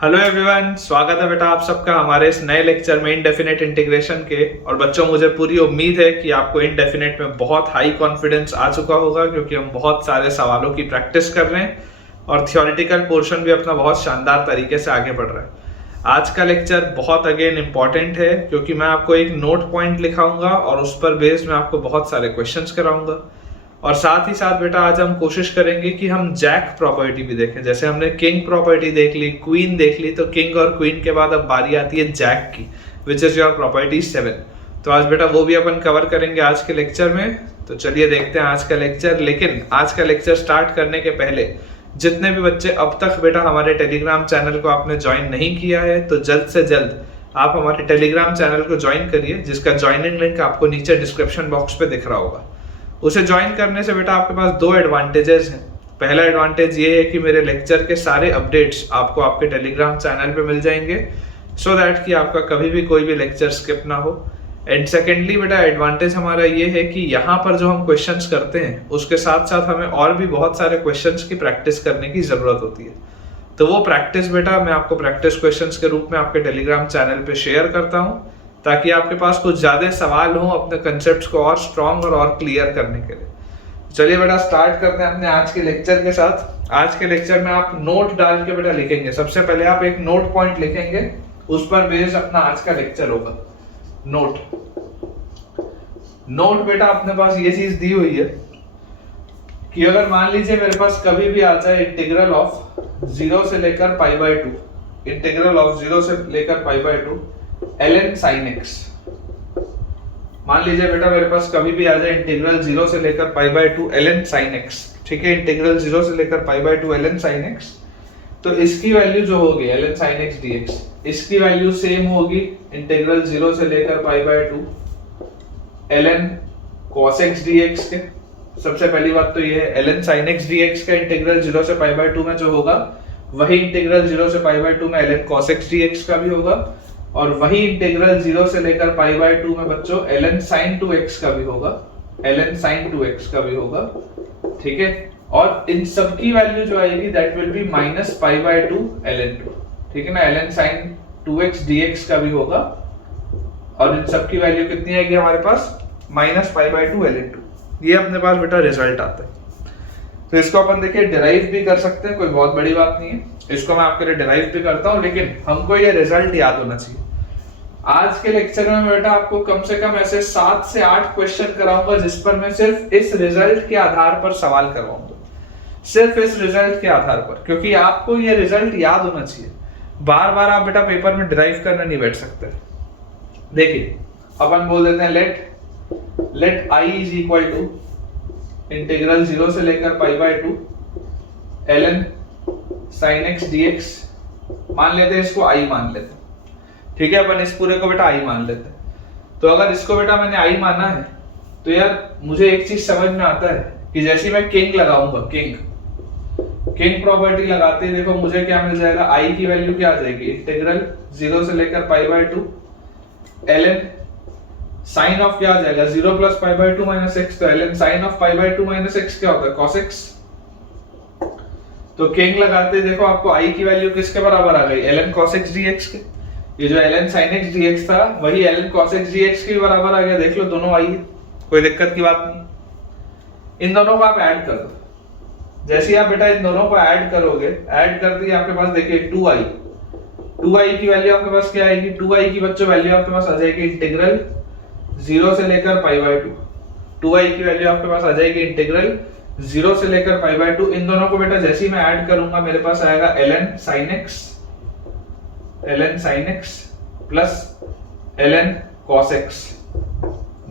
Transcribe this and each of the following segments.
Hello everyone, स्वागत है बेटा आप सबका हमारे इस नए लेक्चर में इनडेफिनेट इंटीग्रेशन के। और बच्चों, मुझे पूरी उम्मीद है कि आपको इनडेफिनेट में बहुत हाई कॉन्फिडेंस आ चुका होगा, क्योंकि हम बहुत सारे सवालों की प्रैक्टिस कर रहे हैं और थियोरेटिकल पोर्शन भी अपना बहुत शानदार तरीके से आगे बढ़ रहा है। आज का लेक्चर बहुत अगेन इंपॉर्टेंट है, क्योंकि मैं आपको एक नोट पॉइंट लिखाऊंगा और उस पर बेस्ड मैं आपको बहुत सारे क्वेश्चंस कराऊंगा। और साथ ही साथ बेटा आज हम कोशिश करेंगे कि हम जैक प्रॉपर्टी भी देखें। जैसे हमने किंग प्रॉपर्टी देख ली, क्वीन देख ली, तो किंग और क्वीन के बाद अब बारी आती है जैक की, विच इज योर प्रॉपर्टी 7। तो आज बेटा वो भी अपन कवर करेंगे आज के लेक्चर में। तो चलिए देखते हैं आज का लेक्चर। लेकिन आज का लेक्चर स्टार्ट करने के पहले जितने भी बच्चे अब तक बेटा हमारे टेलीग्राम चैनल को आपने ज्वाइन नहीं किया है, तो जल्द से जल्द आप हमारे टेलीग्राम चैनल को ज्वाइन करिए, जिसका ज्वाइनिंग लिंक आपको नीचे डिस्क्रिप्शन बॉक्स पे दिख रहा होगा। उसे ज्वाइन करने से बेटा आपके पास दो एडवांटेजेस हैं। पहला एडवांटेज ये है कि मेरे लेक्चर के सारे अपडेट्स आपको आपके टेलीग्राम चैनल पे मिल जाएंगे, सो दैट कि आपका कभी भी कोई भी लेक्चर स्किप ना हो। एंड सेकेंडली बेटा एडवांटेज हमारा ये है कि यहाँ पर जो हम क्वेश्चंस करते हैं उसके साथ साथ हमें और भी बहुत सारे क्वेश्चंस की प्रैक्टिस करने की जरूरत होती है। तो वो प्रैक्टिस बेटा मैं आपको प्रैक्टिस क्वेश्चंस के रूप में आपके टेलीग्राम चैनल पे शेयर करता हूँ, ताकि आपके पास कुछ ज्यादा सवाल हो अपने कंसेप्ट्स को और स्ट्रॉन्ग और क्लियर करने के लिए। चलिए बेटा स्टार्ट करते हैं अपने आज के लेक्चर के साथ। आज के लेक्चर में आप नोट डाल के बेटा लिखेंगे। सबसे पहले आप एक नोट पॉइंट लिखेंगे, उस पर बेस्ड अपना आज का लेक्चर होगा। नोट बेटा अपने पास ये चीज दी हुई है कि अगर मान लीजिए मेरे पास कभी भी आ जाए इंटीग्रल ऑफ 0 से लेकर π/2, इंटीग्रल ऑफ 0 से लेकर π/2 ln sin x। मान लीजिए बेटा मेरे पास कभी भी आ जाए इंटीग्रल 0 से लेकर π/2 ln sin x, ठीक है, इंटीग्रल 0 से लेकर π/2 ln sin x। तो इसकी वैल्यू जो होगी ln sin x dx, इसकी वैल्यू सेम होगी इंटीग्रल 0 से लेकर π/2 ln cos x dx के। सबसे पहली बात तो ये है ln sin x dx का इंटीग्रल 0 से π/2 में जो होगा वही इंटीग्रल 0 से π/2 में ln cos x dx का भी होगा, और वही इंटीग्रल 0 से लेकर π/2 में बच्चों ln sin 2x का भी होगा, ln sin 2x का भी होगा, ठीक है। और इन सब की वैल्यू जो आएगी दैट विल बी -π/2 ln 2, ठीक है ना। ln sin 2x dx का भी होगा, और इन सब की वैल्यू कितनी आएगी हमारे पास -π/2 ln 2। ये अपने पास बेटा रिजल्ट आता है। तो इसको अपन देखिए डिराइव भी कर सकते हैं, कोई बहुत बड़ी बात नहीं है। इसको मैं आपके लिए डिराइव भी करता हूं, लेकिन हमको ये रिजल्ट याद होना चाहिए। आज के लेक्चर में बेटा आपको कम से कम ऐसे 7 से 8 क्वेश्चन कराऊंगा, जिस पर मैं सिर्फ इस रिजल्ट के आधार पर सवाल करवाऊंगा, सिर्फ इस रिजल्ट के आधार पर, क्योंकि आपको ये रिजल्ट याद होना चाहिए। बार बार आप बेटा पेपर में डिराइव करने नहीं बैठ सकते। देखिए अपन बोल देते हैं let I is equal to integral 0 से लेकर π/2 ln sin x dx। मान लेते हैं इसको I मान लेते हैं, ठीक है। अपन इस पूरे को बेटा I मान लेते हैं। तो अगर इसको बेटा मैंने I माना है, तो यार मुझे एक चीज समझ में आता है कि जैसे मैं किंग लगाऊंगा, किंग प्रॉपर्टी लगाते ही देखो मुझे क्या मिल जाएगा, I की वैल्यू क्या आ जाएगी, इंटीग्रल 0 से लेकर π/2 ln साइन ऑफ क्या आ जाएगा, 0 + π/2 - x। तो ln sin ऑफ π/2 - x क्या होता है, cos x। तो किंग लगाते देखो आपको I की वैल्यू किसके बराबर आ गई, ln cos x dx के। ये जो ln sin x dx था वही ln cos x dx के बराबर आ गया। देख लो दोनों I है, कोई दिक्कत की बात नहीं। इन दोनों को आप ऐड कर दो। जैसे आप बेटा इन दोनों को ऐड करोगे, ऐड कर दी आपके पास देखिए 2i की वैल्यू आपके पास क्या आएगी, 2i की बच्चों वैल्यू आपके पास आ जाएगी इंटीग्रल 0 से लेकर π/2। 2i की वैल्यू आपके पास आ जाएगी इंटीग्रल 0 से लेकर π/2। इन दोनों को बेटा जैसे ही मैं ऐड करूंगा मेरे पास आएगा ln sin x plus ln cos x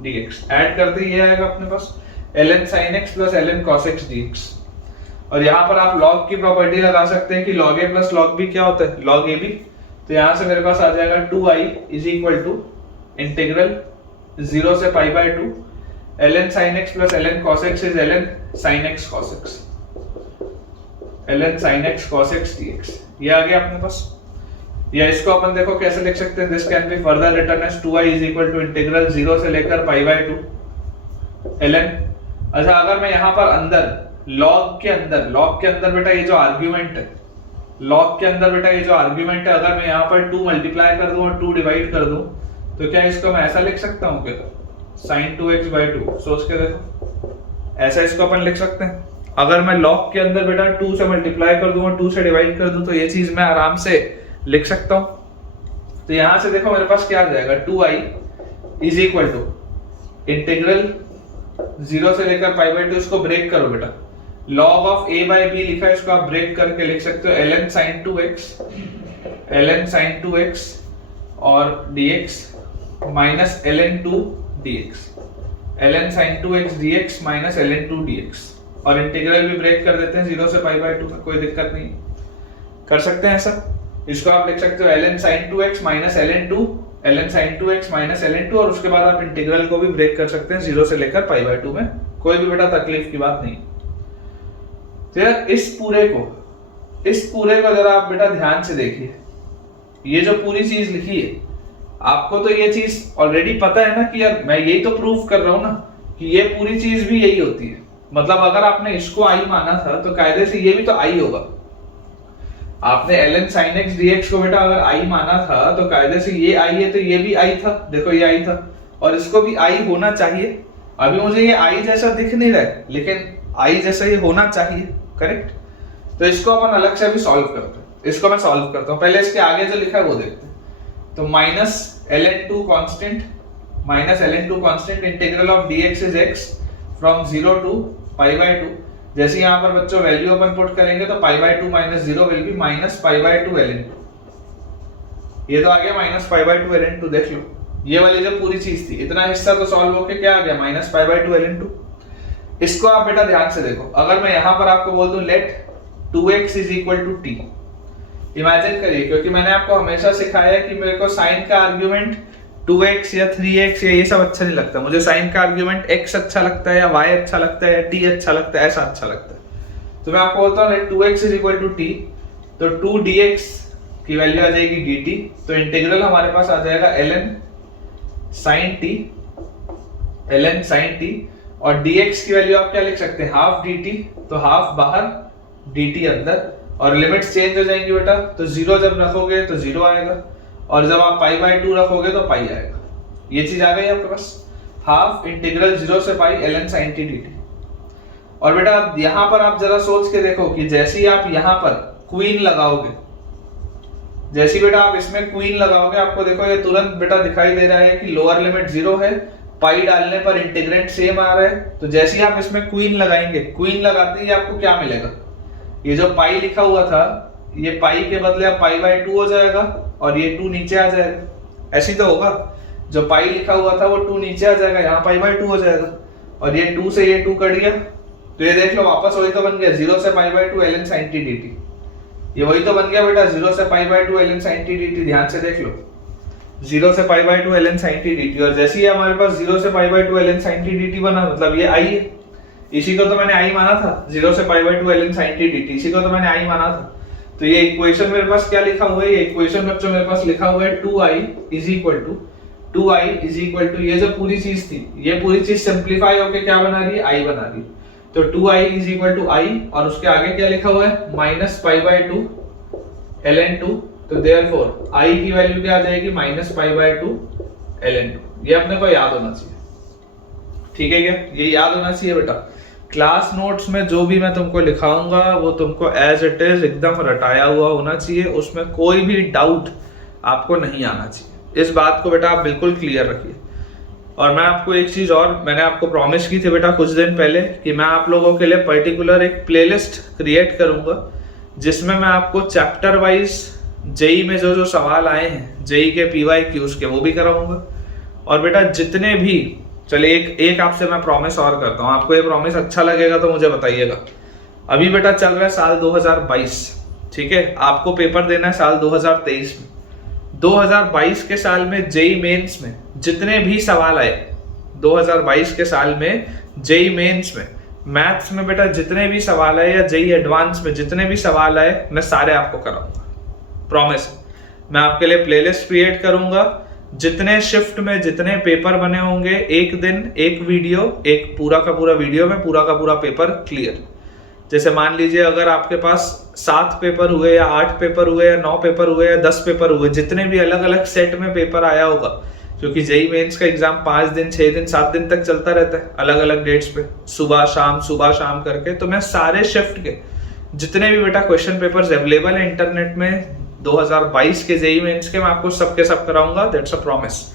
dx। Add करते ही ये आएगा अपने पास ln sin x plus ln cos x dx। और यहाँ पर आप log की प्रॉपर्टी लगा सकते हैं कि log a plus log b क्या होता है, log ab। तो यहाँ से मेरे पास आ जाएगा 2i is equal to integral 0 से π/2 ln sin x plus ln cos x is ln sin x cos x, ln sin x cos x dx। ये आ गया अपने पास। या इसको अपन देखो कैसे लिख सकते हैं, this can be further written as 2i is equal to integral 0 से लेकर π/2 ln। अच्छा अगर मैं यहाँ पर अंदर लॉग के अंदर बेटा ये जो आर्ग्यूमेंट है लॉग के अंदर बेटा ये जो आर्ग्यूमेंट है, अगर मैं यहाँ पर 2 मल्टीप्लाई कर दूं और 2 डिवाइड कर दूं तो क्या इसको मैं ऐसा लिख सकता हूँ क्या, sin 2x/2? सोच के देखो, ऐसा इसको अपन लिख सकते हैं। अगर मैं लॉग के अंदर बेटा 2 से मल्टीप्लाई कर दूं और 2 से डिवाइड कर दूं तो ये चीज मैं आराम से लिख सकता हूं। तो यहां से देखो मेरे पास क्या आ जाएगा, 2i is equal to integral 0 से लेकर π/2, इसको ब्रेक करो बेटा, log ऑफ a/b लिखा है, इसको आप ब्रेक करके लिख सकते हो ln sin 2x और dx minus ln 2 dx, ln sin 2x dx minus ln 2 dx, और इंटीग्रल भी ब्रेक कर देते हैं 0 से π/2 में, कोई दिक्कत नहीं, कर सकते हैं ऐसा। इसको आप लिख सकते हो ln sin 2x minus ln sin 2x minus ln 2, और उसके बाद आप इंटीग्रल को भी ब्रेक कर सकते हैं 0 से लेकर π/2 में, कोई भी बेटा तकलीफ की बात नहीं। तो यार इस पूरे को जरा आप बेटा ध्यान से देखिए, ये जो पूरी चीज लिखी है, आपको तो ये चीज ऑलरेडी पता है ना कि यार मैं यही तो प्रूव कर रहा हूं ना कि ये पूरी चीज भी यही होती है। मतलब अगर आपने इसको i माना था तो कायदे से ये भी तो i होगा। आपने ln sin x dx को बेटा अगर i माना था तो कायदे से ये i है तो ये भी i था, देखो ये i था, और इसको भी i होना चाहिए। अभी मुझे ये i जैसा दिख नहीं रहा है, लेकिन i जैसा ये होना चाहिए, करेक्ट। तो इसको अपन अलग से भी सॉल्व करते हैं, इसको मैं सॉल्व करता हूँ। पहले इसके आगे जो लिखा है वो देखते हैं। तो minus ln 2 constant integral of dx is x from 0 to π/2। जैसे यहाँ पर बच्चों वैल्यू अपन पुट करेंगे तो π/2 minus 0 will be minus π/2 ln 2। ये तो आ गया माइनस π/2 ln 2, देख लो ये वाली जो पूरी चीज थी, इतना हिस्सा तो सॉल्व होके क्या आ गया, माइनस π/2 ln 2। इसको आप बेटा ध्यान से देखो, अगर मैं यहाँ पर आपको बोल दूं let 2x is equal to t, imagine करिए, क्योंकि मैंने आपको हमेशा सिखाया है कि मेरे को साइन का आर्ग्यूमेंट 2x या 3x या ये सब अच्छा नहीं लगता, मुझे साइन का आर्ग्यूमेंट x अच्छा लगता है या y अच्छा लगता है या t अच्छा लगता है, ऐसा अच्छा लगता है। तो मैं आपको बोलता हूँ let 2x is equal to t, तो 2 dx की वैल्यू आ जाएगी dt, तो इंटीग्रल हमारे पास आ जाएगा ln sin t, और dx की वैल्यू आप क्या लिख सकते हैं, हाफ dt, तो हाफ बाहर dt अंदर, और लिमिट्स चेंज हो जाएंगी बेटा, तो 0 जब रखोगे तो 0 आएगा, और जब आप π/2 रखोगे तो पाई आएगा। ये चीज आ गई आपके पास, हाफ इंटीग्रल 0 से पाई ln sin t dt। और बेटा यहां पर आप जरा सोच के देखो कि जैसे ही आप यहां पर क्वीन लगाओगे, जैसे बेटा आप इसमें क्वीन लगाओगे, आपको देखो ये तुरंत बेटा दिखाई दे रहा है कि लोअर लिमिट 0 है, पाई डालने पर इंटीग्रेंट सेम आ रहा है। तो जैसे ही आप इसमें क्वीन लगाएंगे, क्वीन लगाते ही आपको क्या मिलेगा, ये जो पाई लिखा हुआ था ये पाई के बदले अब π/2 हो जाएगा, और ये 2 नीचे आ जाएगा, ऐसे तो होगा, जो पाई लिखा हुआ था वो 2 नीचे आ जाएगा, यहाँ π/2 हो जाएगा, और ये 2 से ये 2 कट गया, तो ये देख लो वापस वही तो बन गया 0 से π/2 ln sin t dt। ये वही तो बन गया बेटा 0 से π/2 ln sin t dt, ध्यान से देख लो 0 से π/2 ln sin t dt, और जैसे ही हमारे पास 0 से π/2 ln sin t dt बना, मतलब ये i है, इसी को तो मैंने i माना था, 0 से π/2 ln sin t dt, इसी को तो मैंने i माना था। तो ये इक्वेशन मेरे पास क्या लिखा हुआ है, ये इक्वेशन बच्चों मेरे पास लिखा हुआ है 2i इज इक्वल टू ये जो पूरी चीज थी, ये पूरी चीज सिंपलीफाई होके क्या बना रही है, i बना रही है। तो 2i is equal to i, और उसके आगे क्या लिखा हुआ है, माइनस π/2 ln 2, तो देयरफॉर i की वैल्यू क्या आ जाएगी, माइनस π/2 ln 2। ये अपने को याद होना चाहिए, ठीक है क्या, ये याद होना चाहिए बेटा। क्लास नोट्स में जो भी मैं तुमको लिखाऊंगा वो तुमको एज इट इज एकदम रटाया हुआ होना चाहिए, उसमें कोई भी डाउट आपको नहीं आना चाहिए, इस बात को बेटा आप बिल्कुल क्लियर रखिए। और मैं आपको एक चीज और, मैंने आपको प्रॉमिस की थी बेटा कुछ दिन पहले कि मैं आप लोगों के लिए पर्टिकुलर एक प्लेलिस्ट क्रिएट करूंगा जिसमें मैं आपको चैप्टर वाइज जेई में जो जो सवाल आए हैं, जेई के PYQs के, वो भी कराऊंगा। और बेटा जितने भी, चलिए एक आपसे मैं प्रॉमिस और करता हूँ, आपको ये प्रॉमिस अच्छा लगेगा तो मुझे बताइएगा। अभी बेटा चल रहा है साल 2022, ठीक है, आपको पेपर देना है साल 2023 में। 2022 के साल में जेई मेंस में जितने भी सवाल आए, 2022 के साल में जेई मेंस में मैथ्स में बेटा जितने भी सवाल आए, या जेई एडवांस में जितने भी सवाल आए, मैं सारे आपको कराऊंगा, प्रॉमिस। मैं आपके लिए प्लेलिस्ट क्रिएट करूंगा, जितने शिफ्ट में जितने पेपर बने होंगे, एक दिन एक वीडियो, एक पूरा का पूरा वीडियो में पूरा का पूरा पेपर क्लियर। जैसे मान लीजिए अगर आपके पास 7 पेपर हुए या 8 पेपर हुए या 9 पेपर हुए या 10 पेपर हुए, जितने भी अलग अलग सेट में पेपर आया होगा, क्योंकि जेईई मेंस का एग्जाम 5 दिन 6 दिन 7 दिन तक चलता रहता है अलग अलग डेट्स पे, सुबह शाम करके। तो मैं सारे शिफ्ट के जितने भी बेटा क्वेश्चन पेपर्स अवेलेबल है इंटरनेट में 2022 के जेईई मेंस के, मैं आपको सबके सब कराऊंगा, दैट्स अ प्रॉमिस।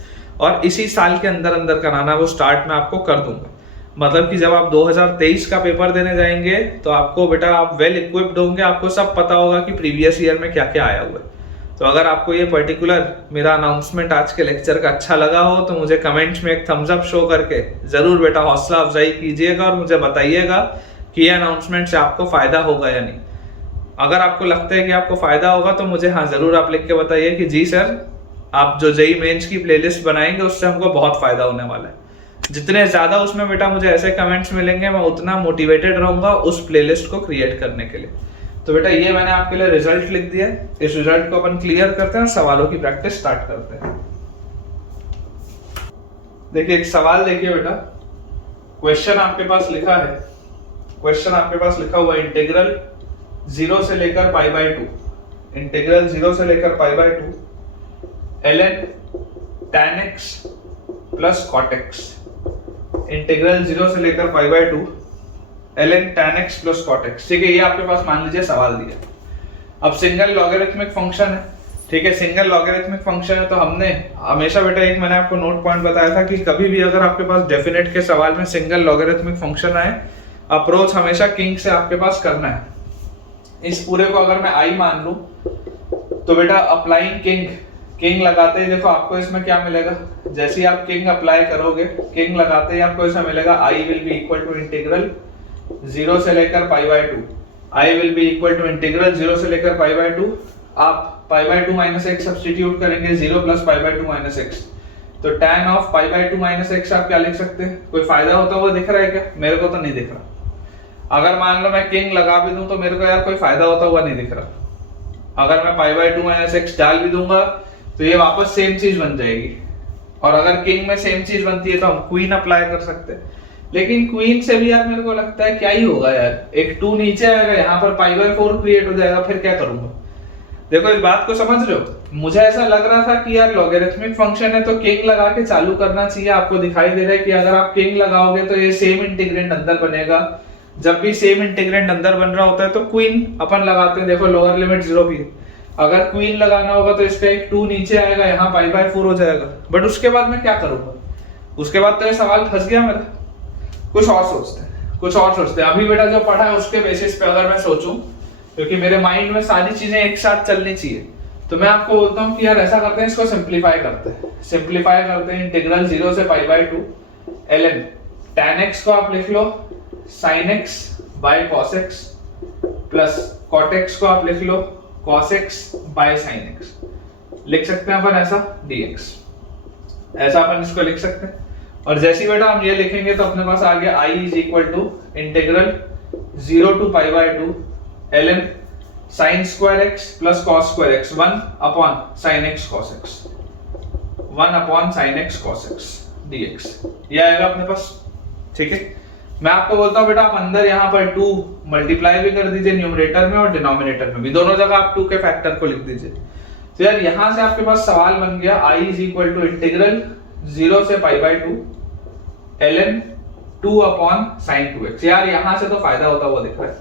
और इसी साल के अंदर अंदर कराना, वो स्टार्ट में आपको कर दूंगा। मतलब कि जब आप 2023 का पेपर देने जाएंगे तो आपको बेटा आप वेल इक्विप्ड होंगे, आपको सब पता होगा कि प्रीवियस ईयर में क्या क्या आया हुआ है। तो अगर आपको ये पर्टिकुलर मेरा अनाउंसमेंट आज के लेक्चर का अच्छा लगा हो तो मुझे कमेंट्स में एक थम्स अप शो करके जरूर बेटा हौसला अफजाई कीजिएगा और मुझे बताइएगा कि ये अनाउंसमेंट से आपको फायदा होगा या नहीं। अगर आपको लगता है कि आपको फायदा होगा तो मुझे हाँ जरूर आप लिख के बताइए कि जी सर, आप जो जेईई मेंस की प्लेलिस्ट बनाएंगे उससे हमको बहुत फायदा होने वाला है। जितने ज्यादा उसमें बेटा मुझे ऐसे कमेंट्स मिलेंगे, मैं उतना मोटिवेटेड रहूंगा उस प्लेलिस्ट को क्रिएट करने के लिए। तो बेटा ये मैंने आपके लिए रिजल्ट लिख दिया है, इस रिजल्ट को अपन क्लियर करते हैं, सवालों की प्रैक्टिस स्टार्ट करते हैं। देखिए एक सवाल देखिए बेटा, क्वेश्चन आपके पास लिखा है, क्वेश्चन आपके पास लिखा हुआ इंटीग्रल 0 से लेकर पाई बाय 2, इंटीग्रल 0 से लेकर pi by 2 ln tan x plus cot x, integral 0 से लेकर pi by 2 ln tan x plus cot x। ठीक है, ये आपके पास मान लीजिए सवाल दिया। अब सिंगल लॉगरिथमिक फंक्शन है, ठीक है, सिंगल लॉगरिथमिक फंक्शन है तो हमने हमेशा बेटा एक मैंने आपको नोट पॉइंट बताया था कि कभी भी अगर आपके पास डेफिनेट के सवाल में सिंगल लॉगरिथमिक फंक्शन आए, अप्रोच हमेशा किंग से आपके पास करना है। इस पूरे को अगर मैं आई मान लूं तो बेटा अप्लाइंग किंग, किंग लगाते ही देखो आपको इसमें क्या मिलेगा, जैसे ही आप किंग अप्लाई करोगे, किंग लगाते ही आपको इसमें मिलेगा I will be equal to integral 0 से लेकर pi by 2, I will be equal to integral 0 से लेकर पाई बाय 2, आप pi by 2 minus x substitute करेंगे, 0 plus pi by 2 minus x, तो tan of pi by 2 minus x आप क्या लिख सकते हैं? कोई फायदा होता हुआ दिख रहा है क्या? मेरे को तो नहीं दिख रहा। अगर मान लो मैं किंग लगा भी दूं तो मेरे को यार कोई फायदा होता हुआ नहीं दिख रहा। अगर मैं पाई बाय 2 माइनस x डाल भी दूंगा तो ये वापस सेम चीज बन जाएगी, और अगर किंग में सेम चीज बनती है तो हम क्वीन अप्लाई कर सकते हैं। लेकिन क्वीन से भी यार मेरे को लगता है क्या ही होगा यार, एक 2 नीचे आएगा, यहाँ पर पाई बाय 4 क्रिएट हो जाएगा, फिर क्या करूंगा? देखो इस बात को समझ रहे हो, मुझे ऐसा लग रहा था कि यार लॉगरिथमिक फंक्शन है तो किंग लगा के चालू करना चाहिए। आपको दिखाई दे रहा है कि अगर आप किंग लगाओगे तो ये सेम इंटीग्रेंड अंदर बनेगा। जब भी सेम इंटीग्रेंड अंदर बन रहा होता है तो क्वीन अपन लगाते हैं, देखो लोअर लिमिट 0 भी है, अगर क्वीन लगाना होगा तो इसका एक 2 नीचे आएगा, यहाँ पाई बाय 4 हो जाएगा। बट उसके बाद मैं क्या करूंगा? उसके बाद तो ये सवाल फंस गया मेरा। कुछ और सोचते हैं। अभी बेटा जो पढ़ा है उसके बेसिस पे अगर मैं सोचूं, क्योंकि मेरे माइंड में सारी चीजें एक साथ चलनी चाहिए, तो मैं आपको बोलता हूँ कि यार ऐसा करते हैं, इसको सिंप्लीफाई करते हैं। इंटीग्रल 0 से pi by 2 ln tan x को आप लिख लो sin x by cos x plus cot x को आप लिख लो cos x by sin x। लिख सकते हैं अपन ऐसा dx, ऐसा अपन इसको लिख सकते हैं। और जैसे ही बेटा हम ये लिखेंगे तो अपने पास आ गया i is equal to integral 0 to pi by 2 ln sin square x plus cos square x 1 upon sin x cos x, 1 upon sin x cos x dx, ये आएगा अपने पास। ठीक है, मैं आपको बोलता हूँ बेटा आप अंदर यहाँ पर 2 मल्टीप्लाई भी कर दीजिए न्यूमरेटर में और डिनोमिनेटर में भी, दोनों जगह आप 2 के फैक्टर को लिख दीजिए। तो यार यहाँ से आपके पास सवाल बन गया i is equal to integral 0 से pi by 2 ln 2 upon sin 2x। यार यहाँ से तो फायदा होता हुआ दिख रहा है,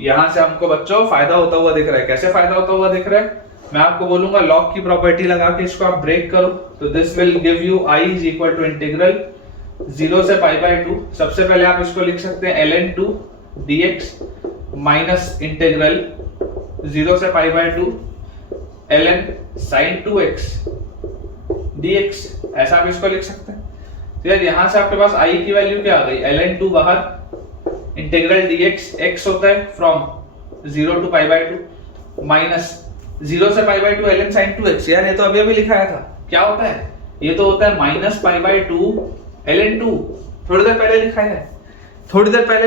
यहाँ से हमको बच्चों फायदा होता हुआ दिख रहा है। कैसे फायदा होता हुआ दिख रहा है? मैं आपको बोलूंगा लॉग की प्रॉपर्टी लगा के इसको आप ब्रेक करो, तो this will give you i is equal to integral 0 से पाई बाय 2। सबसे पहले आप इसको लिख सकते हैं ln 2 dx माइनस इंटीग्रल 0 से pi by 2 ln sin 2x dx, ऐसा आप इसको लिख सकते हैं। तो यार यहाँ से आपके पास i की वैल्यू क्या आ गई? ln 2 बाहर, इंटीग्रल dx x होता है from 0 to pi by 2 minus 0 से pi by 2 ln sin 2x। यार ये तो अभी लिखाया था, क्या होता है? ये तो होता है माइनस पाई बाय 2 ln 2, थोड़ी देर पहले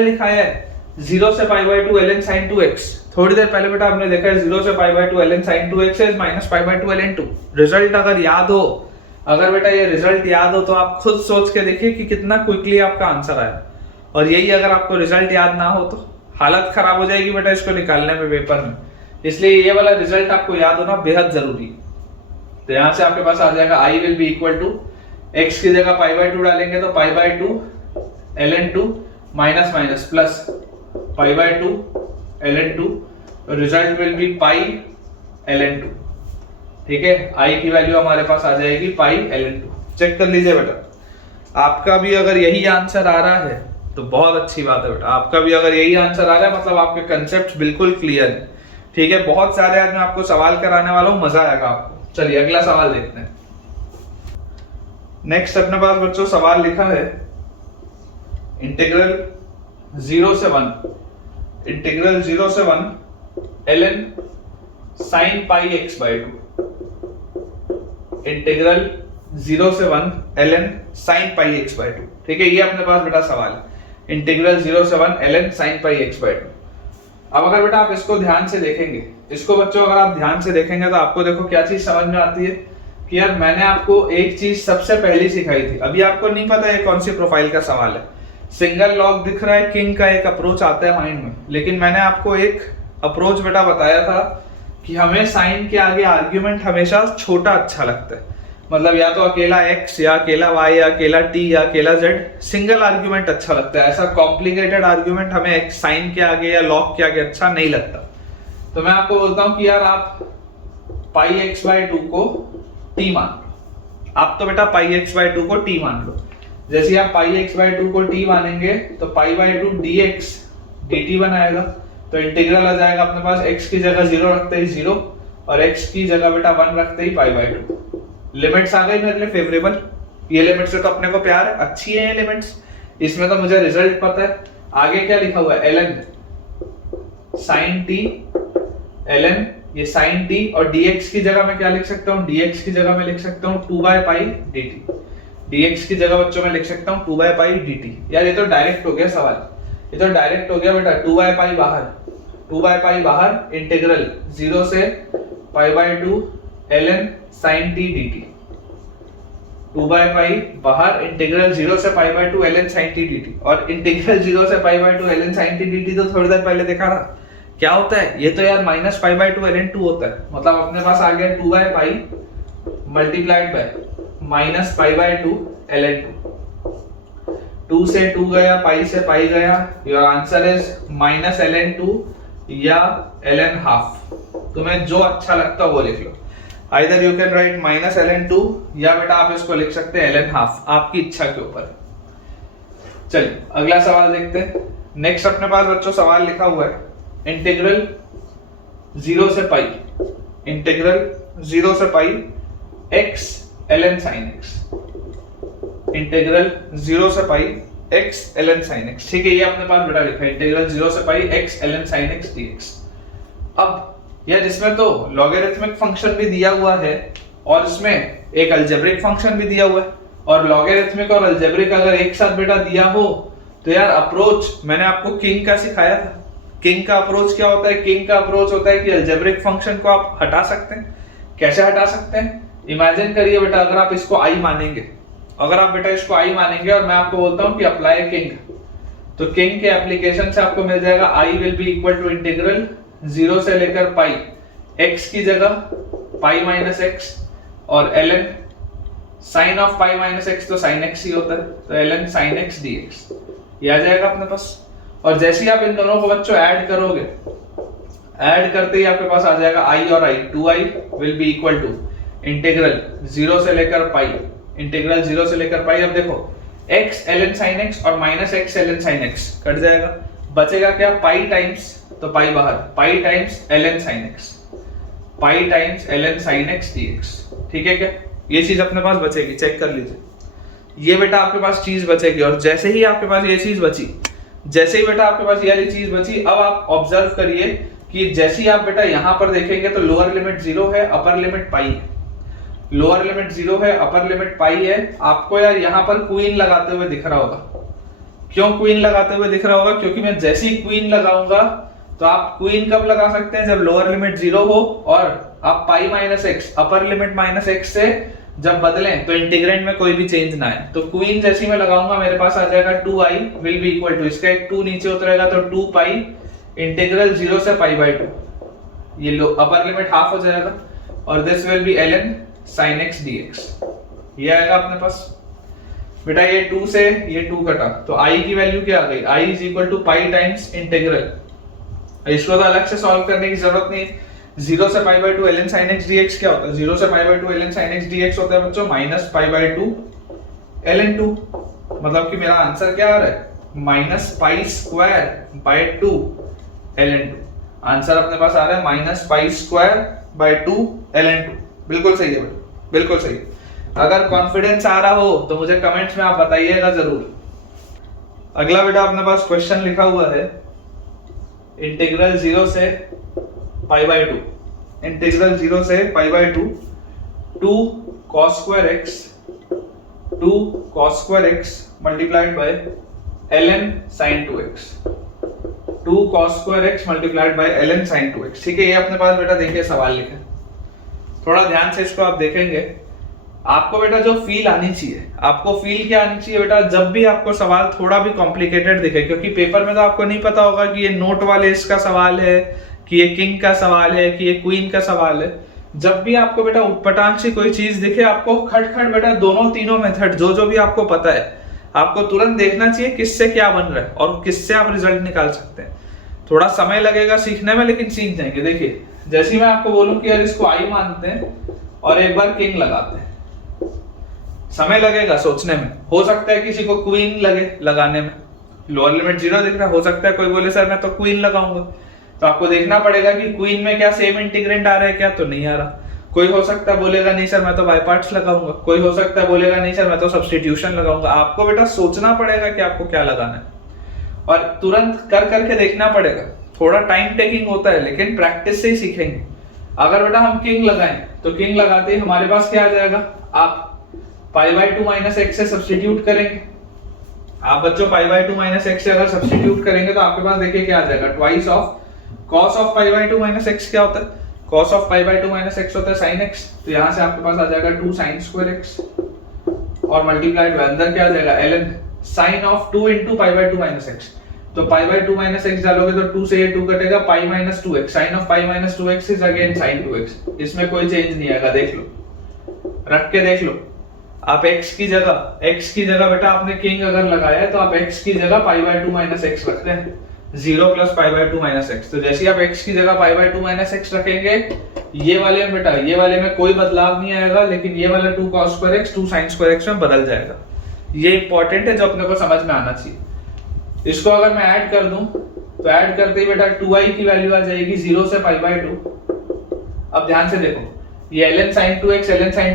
लिखा है 0 से pi by 2 ln sin 2x। थोड़ी देर पहले बेटा आपने देखा है 0 से pi by 2 ln sin 2x is minus pi by 2 ln 2। Result अगर याद हो, अगर बेटा ये रिजल्ट याद हो तो आप खुद सोच के देखिए कि कितना क्विकली आपका आंसर आया। और यही अगर आपको रिजल्ट याद ना हो तो हालत खराब हो जाएगी बेटा इसको निकालने में पेपर में, इसलिए ये वाला रिजल्ट आपको याद होना बेहद जरूरी है। तो यहाँ से आपके पास आ जाएगा I will be equal to X की जगह पाई बाय 2 डालेंगे तो pi by 2 ln2 minus minus plus pi by 2 ln2, result will be pi ln2। ठीक है, आई की वैल्यू हमारे पास आ जाएगी पाई ln2। चेक कर लीजिए बेटा, आपका भी अगर यही आंसर आ रहा है तो बहुत अच्छी बात है बेटा। आपका भी अगर यही आंसर आ रहा है मतलब आपके कंसेप्ट बिल्कुल क्लियर है। ठीक है, बहुत सारे आज मैं आपको सवाल कराने वाला हूं, मजा आएगा आपको। चलिए अगला सवाल देखते हैं। नेक्स्ट अपने पास बच्चों सवाल लिखा है इंटीग्रल 0 से 1 ln sin पाई x बाय 2। इंटीग्रल 0 से 1 ln sin पाई x बाय 2। ठीक है, ये अपने पास बेटा सवाल है, इंटीग्रल 0 से 1 ln sin पाई x बाय 2। अब अगर बेटा आप इसको ध्यान से देखेंगे, इसको बच्चों अगर आप ध्यान से देखेंगे तो आपको देखो क्या चीज समझ में आती है कि यार मैंने आपको एक चीज सबसे पहले सिखाई थी। अभी आपको नहीं पता ये कौन सी प्रोफाइल का सवाल है, सिंगल लॉग दिख रहा है, किंग का एक अप्रोच आता है माइंड में, लेकिन मैंने आपको एक अप्रोच बेटा बताया था कि हमें साइन के आगे आर्ग्यूमेंट हमेशा छोटा अच्छा लगता है। मतलब या तो अकेला x या अकेला y या अकेला t या अकेला z, सिंगल आर्ग्यूमेंट अच्छा लगता है। ऐसा कॉम्प्लिकेटेड आर्ग्यूमेंट हमें एक साइन के आगे या लॉग के आगे अच्छा नहीं लगता। तो मैं आपको बोलता हूं कि यार आप पाई x बाय 2 को t मान लो। आप तो बेटा पाई x बाय 2 को t मान लो। जैसे आप पाई x बाय 2 को t मानेंगे तो पाई बाय 2 dx dt बनाएगा। तो इंटीग्रल आ जाएगा अपने पास x की जगह 0 रखते ही 0 और x की जगह बेटा 1 रखते ही पाई बाय 2। लिमिट्स आ गई मेरे लिए फेवरेबल, ये लिमिट्स से तो अपने को प्यार है, अच्छी है ये लिमिट्स, इसमें तो मुझे रिजल्ट पता है। आगे क्या लिखा हुआ है, ln sin t, ln ये sin t और dx की जगह मैं क्या लिख सकता हूँ, dx की जगह मैं लिख सकता हूँ 2 बाय पाई dt। dx की जगह बच्चों में लिख सकता हूँ 2 बाय पाई dt। यार ये तो डायरेक्ट हो गया सवाल, ये तो डायरेक्ट हो गया बेटा। 2 बाय पाई बाहर, 2 बाय पाई बाहर, इंटीग्रल 0 से pi by 2 ln sin t dt। 2 by pi बाहर, इंटीग्रल 0 से pi by 2 ln sin t dt। और इंटीग्रल 0 से pi by 2 ln sin t dt तो थोड़ी देर पहले देखा था क्या होता है, ये तो यार माइनस पाई बाय 2 ln 2 होता है। मतलब अपने पास आ गया 2 by pi multiplied by minus pi by 2 ln 2। 2 से 2 गया, पाई से पाई गया, your answer is minus ln 2 या ln हाफ। तुम्हें जो अच्छा लगता है वो लिख लो। Either you can write minus ln 2 या बेटा आप इसको लिख सकते हैं ln हाफ, आपकी इच्छा के ऊपर। चलिए अगला सवाल देखते हैं। नेक्स्ट अपने पास बच्चों सवाल लिखा हुआ है इंटीग्रल 0 से पाई, इंटीग्रल 0 से पाई x ln sin x, integral 0 से पाई x ln sin x। ठीक है, ये अपने पास बेटा लिखा है इंटीग्रल 0 से पाई x ln sin x dx। अब या जिसमें तो लॉगरिथमिक फंक्शन भी दिया हुआ है और इसमें एक अलजेब्रिक फंक्शन भी दिया हुआ है, और लॉगरिथमिक और अलजेब्रिक अगर एक साथ बेटा दिया हो तो यार अप्रोच मैंने आपको किंग का सिखाया था। किंग का अप्रोच क्या होता है, किंग का अप्रोच होता है कि अलजेब्रिक फंक्शन को आप हटा सकते हैं। कैसे हटा सकते हैं, इमेजिन करिए बेटा अगर आप इसको आई मानेंगे, अगर आप बेटा इसको आई मानेंगे और मैं आपको बोलता हूं कि अप्लाई किंग, तो किंग के एप्लीकेशन से आपको मिल जाएगा I will be equal to integral 0 से लेकर पाई x की जगह पाई माइनस x और ln sine of pi minus x तो साइन x ही होता है, तो ln साइन x dx ये आ जाएगा अपने पास। और जैसे ही आप इन दोनों को बच्चों ऐड करोगे, ऐड करते ही आपके पास आ जाएगा i और i, 2i will be equal to integral 0 से लेकर पाई, इंटीग्रल 0 से लेकर पाई। अब देखो x ln sin x और minus x ln sin x cut जाएगा, बचेगा क्या, पाई टाइम्स, तो पाई बाहर, पाई टाइम्स ln sin x, पाई times ln sin x dx। ठीक है क्या, ये चीज अपने पास बचेगी, चेक कर लीजिए। ये बेटा आपके पास चीज बचेगी, और जैसे ही आपके पास ये चीज बची, जैसे ही बेटा आपके पास ये वाली चीज बची, अब आप ऑब्जर्व करिए कि जैसे ही आप बेटा यहां पर देखेंगे तो लोअर लिमिट 0 है, अपर लिमिट पाई है। लोअर लिमिट 0 है, अपर लिमिट पाई है। आपको यार यहां पर क्वीन लगाते हुए दिख रहा होगा। क्यों क्वीन लगाते हुए दिख रहा होगा, क्योंकि मैं जैसे ही क्वीन लगाऊंगा तो आप क्वीन कब लगा सकते हैं, जब लोअर लिमिट 0 हो और आप पाई minus x, upper limit minus x से जब बदलें तो इंटीग्रेंड में कोई भी चेंज ना है। तो क्वीन जैसे ही मैं लगाऊंगा मेरे पास आ जाएगा 2i will be equal to, इसका एक 2 नीचे उतरेगा तो 2 पाई इंटीग्रल 0 से पाई बाय 2, ये लो अपर लिमिट हाफ हो जाएगा और this will B ln sin x dx, ये आएगा अपने पास। बेटा ये 2 से ये 2 कटा तो i की वैल्यू क्या आ गई, i is equal to pi times integral, इसको तो अलग से सॉल्व करने की जरूरत नहीं। 0 से pi by 2 ln sin x dx क्या होता है, 0 से pi by 2 ln sin x dx होता है बच्चों माइनस पाई बाय 2 ln 2, मतलब कि मेरा आंसर क्या आ रहा है, minus pi square by 2 ln 2। Answer अपने पास आ रहा है minus pi square by 2 ln 2। बिल्कुल सही है बेटा, बिल्कुल सही है। अगर कॉन्फिडेंस आ रहा हो तो मुझे कमेंट्स में आप बताइएगा जरूर। अगला बेटा अपने पास क्वेश्चन लिखा हुआ है इंटीग्रल 0 से पाई बाय 2, इंटीग्रल 0 से pi by 2 2 cos square x multiplied by ln sin 2x, 2 cos square x multiplied by ln sin 2x। ठीक है, ये अपने पास बेटा देखिए सवाल लिखा है, थोड़ा ध्यान से इसको आप देखेंगे। आपको बेटा जो फील आनी चाहिए, आपको फील क्या आनी चाहिए बेटा, जब भी आपको सवाल थोड़ा भी कॉम्प्लिकेटेड दिखे, क्योंकि पेपर में तो आपको नहीं पता होगा कि ये नोट वाले इसका सवाल है कि ये किंग का सवाल है कि ये क्वीन का सवाल है। जब भी आपको बेटा उटपटांग से कोई चीज दिखे, आपको खट बेटा दोनों तीनों मेथड जो भी आपको पता है, आपको तुरंत देखना चाहिए किससे क्या बन रहा है और किससे आप रिजल्ट निकाल सकते हैं। थोड़ा समय लगेगा सीखने में, लेकिन सीख जाएंगे। देखिए जैसे मैं आपको बोलूं कि यार इसको आई मानते हैं और एक बार किंग लगाते हैं, समय लगेगा सोचने में, हो सकता है किसी को क्वीन लगे लगाने में, लोअर लिमिट 0 दिख रहा है, हो सकता है कोई बोले सर मैं तो क्वीन लगाऊंगा, तो आपको देखना पड़ेगा कि क्वीन में क्या सेम इंटीग्रेंड आ रहा है क्या, तो नहीं आ रहा। कोई हो सकता है बोलेगा नहीं सर मैं तो बाय पार्ट्स लगाऊंगा, कोई हो सकता है बोलेगा नहीं सर मैं तो सब्स्टिट्यूशन लगाऊंगा। आपको बेटा सोचना पड़ेगा कि आपको क्या लगाना है और तुरंत कर करके देखना पड़ेगा। थोड़ा टाइम टेकिंग होता है लेकिन प्रैक्टिस से ही सीखेंगे। अगर बेटा हम किंग लगाएं तो किंग लगाते ही हमारे पास क्या आ जाएगा, आप पाई बाय 2 माइनस एक्स से सब्स्टिट्यूट करेंगे। आप बच्चों पाई बाय 2 माइनस एक्स से अगर सब्स्टिट्यूट करेंगे तो आपके पास देखिए क्या आ जाएगा, twice of cos of pi by 2 minus X क्या होता है, cos of pi by 2 minus x होता है sin x, तो यहां से आपके पास आ जाएगा 2 sin स्क्वायर x और मल्टीप्लाइड बाय अंदर क्या आ जाएगा ln sin of 2 into pi by 2 minus x. तो पाई बाय 2 माइनस एक्स डालोगे तो 2 से ये 2 कटेगा, pi minus 2x, sin of pi minus 2x is again sin 2x। इसमें कोई चेंज नहीं आएगा, देख लो, रख के देख लो। आप x की जगह बेटा आपने किंग अगर लगाया है तो आप x की जगह पाई बाय 2 माइनस एक्स रख रहे हैं, 0 plus pi by 2 minus x. तो जैसे आप x की जगह पाई बाय 2 माइनस एक्स रखेंगे, ये वाले में बेटा ये वाले में कोई बदलाव नहीं आएगा, लेकिन ये वाला 2 cos square x 2 sin square x में बदल जाएगा। ये इंपॉर्टेंट है जो अपने को समझ में आना चाहिए। इसको अगर मैं ऐड कर दूं तो ऐड करते ही बेटा 2i की वैल्यू आ जाएगी 0 से पाई बाय 2। अब ध्यान से देखो, ये ln sin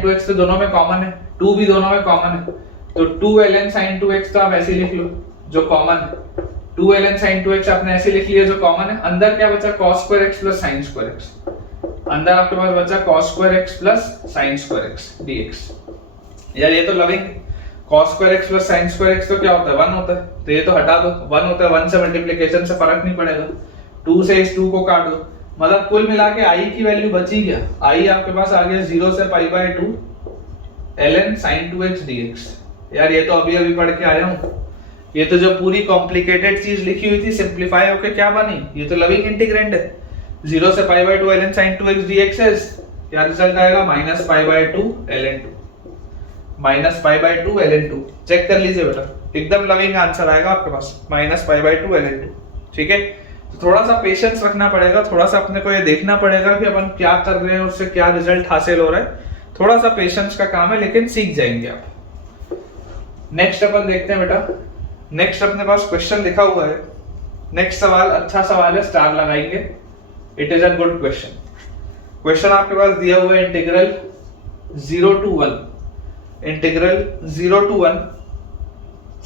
2x तो दोनों में कॉमन है, 2 भी दोनों में कॉमन है, तो 2 ln sin 2x तो आप ऐसे लिख लो जो कॉमन है, 2 ln sin 2x आपने ऐसे लिख लिया जो कॉमन है। अंदर क्या बचा, cos square x plus sin square x, अंदर आपके पास बचा cos square x plus sin square x dx। यार ये तो loving, cos square x plus sin square x तो क्या होता है, 1 होता है, तो ये तो हटा दो, 1 होता है, 1 से मल्टीप्लिकेशन से फर्क नहीं पड़ेगा, 2 से इस 2 को काट दो, मतलब कुल मिला के i की वैल्यू बची क्या, i आपके पास आ गया 0 से pi by 2 ln sin 2x dx। यार ये तो अभी अभी पढ़ के आया हूं, ये तो जो पूरी कॉम्प्लिकेटेड चीज लिखी हुई थी सिंपलीफाई होके क्या बनी, ये तो लविंग इंटीग्रेंड है। 0 से pi by 2 ln sin 2x dx है, क्या रिजल्ट आएगा, minus pi by 2 ln 2, minus pi by 2 ln 2। Check कर लीजिए बेटा, एकदम लविंग आंसर आएगा आपके पास, माइनस पाई बाय 2 ln 2। ठीक है, तो थोड़ा सा पेशेंस रखना पड़ेगा, थोड़ा सा अपने को ये देखना पड़ेगा कि अपन क्या कर रहे हैं, उससे क्या रिजल्ट हासिल हो रहा है। थोड़ा सा पेशेंस का काम है, लेकिन सीख जाएंगे आप। नेक्स्ट अपन देखते हैं बेटा, नेक्स्ट अपने पास क्वेश्चन लिखा हुआ है। नेक्स्ट सवाल अच्छा सवाल है, स्टार लगाएंगे, it is a good question. Question आपके पास दिया हुआ है integral 0 to 1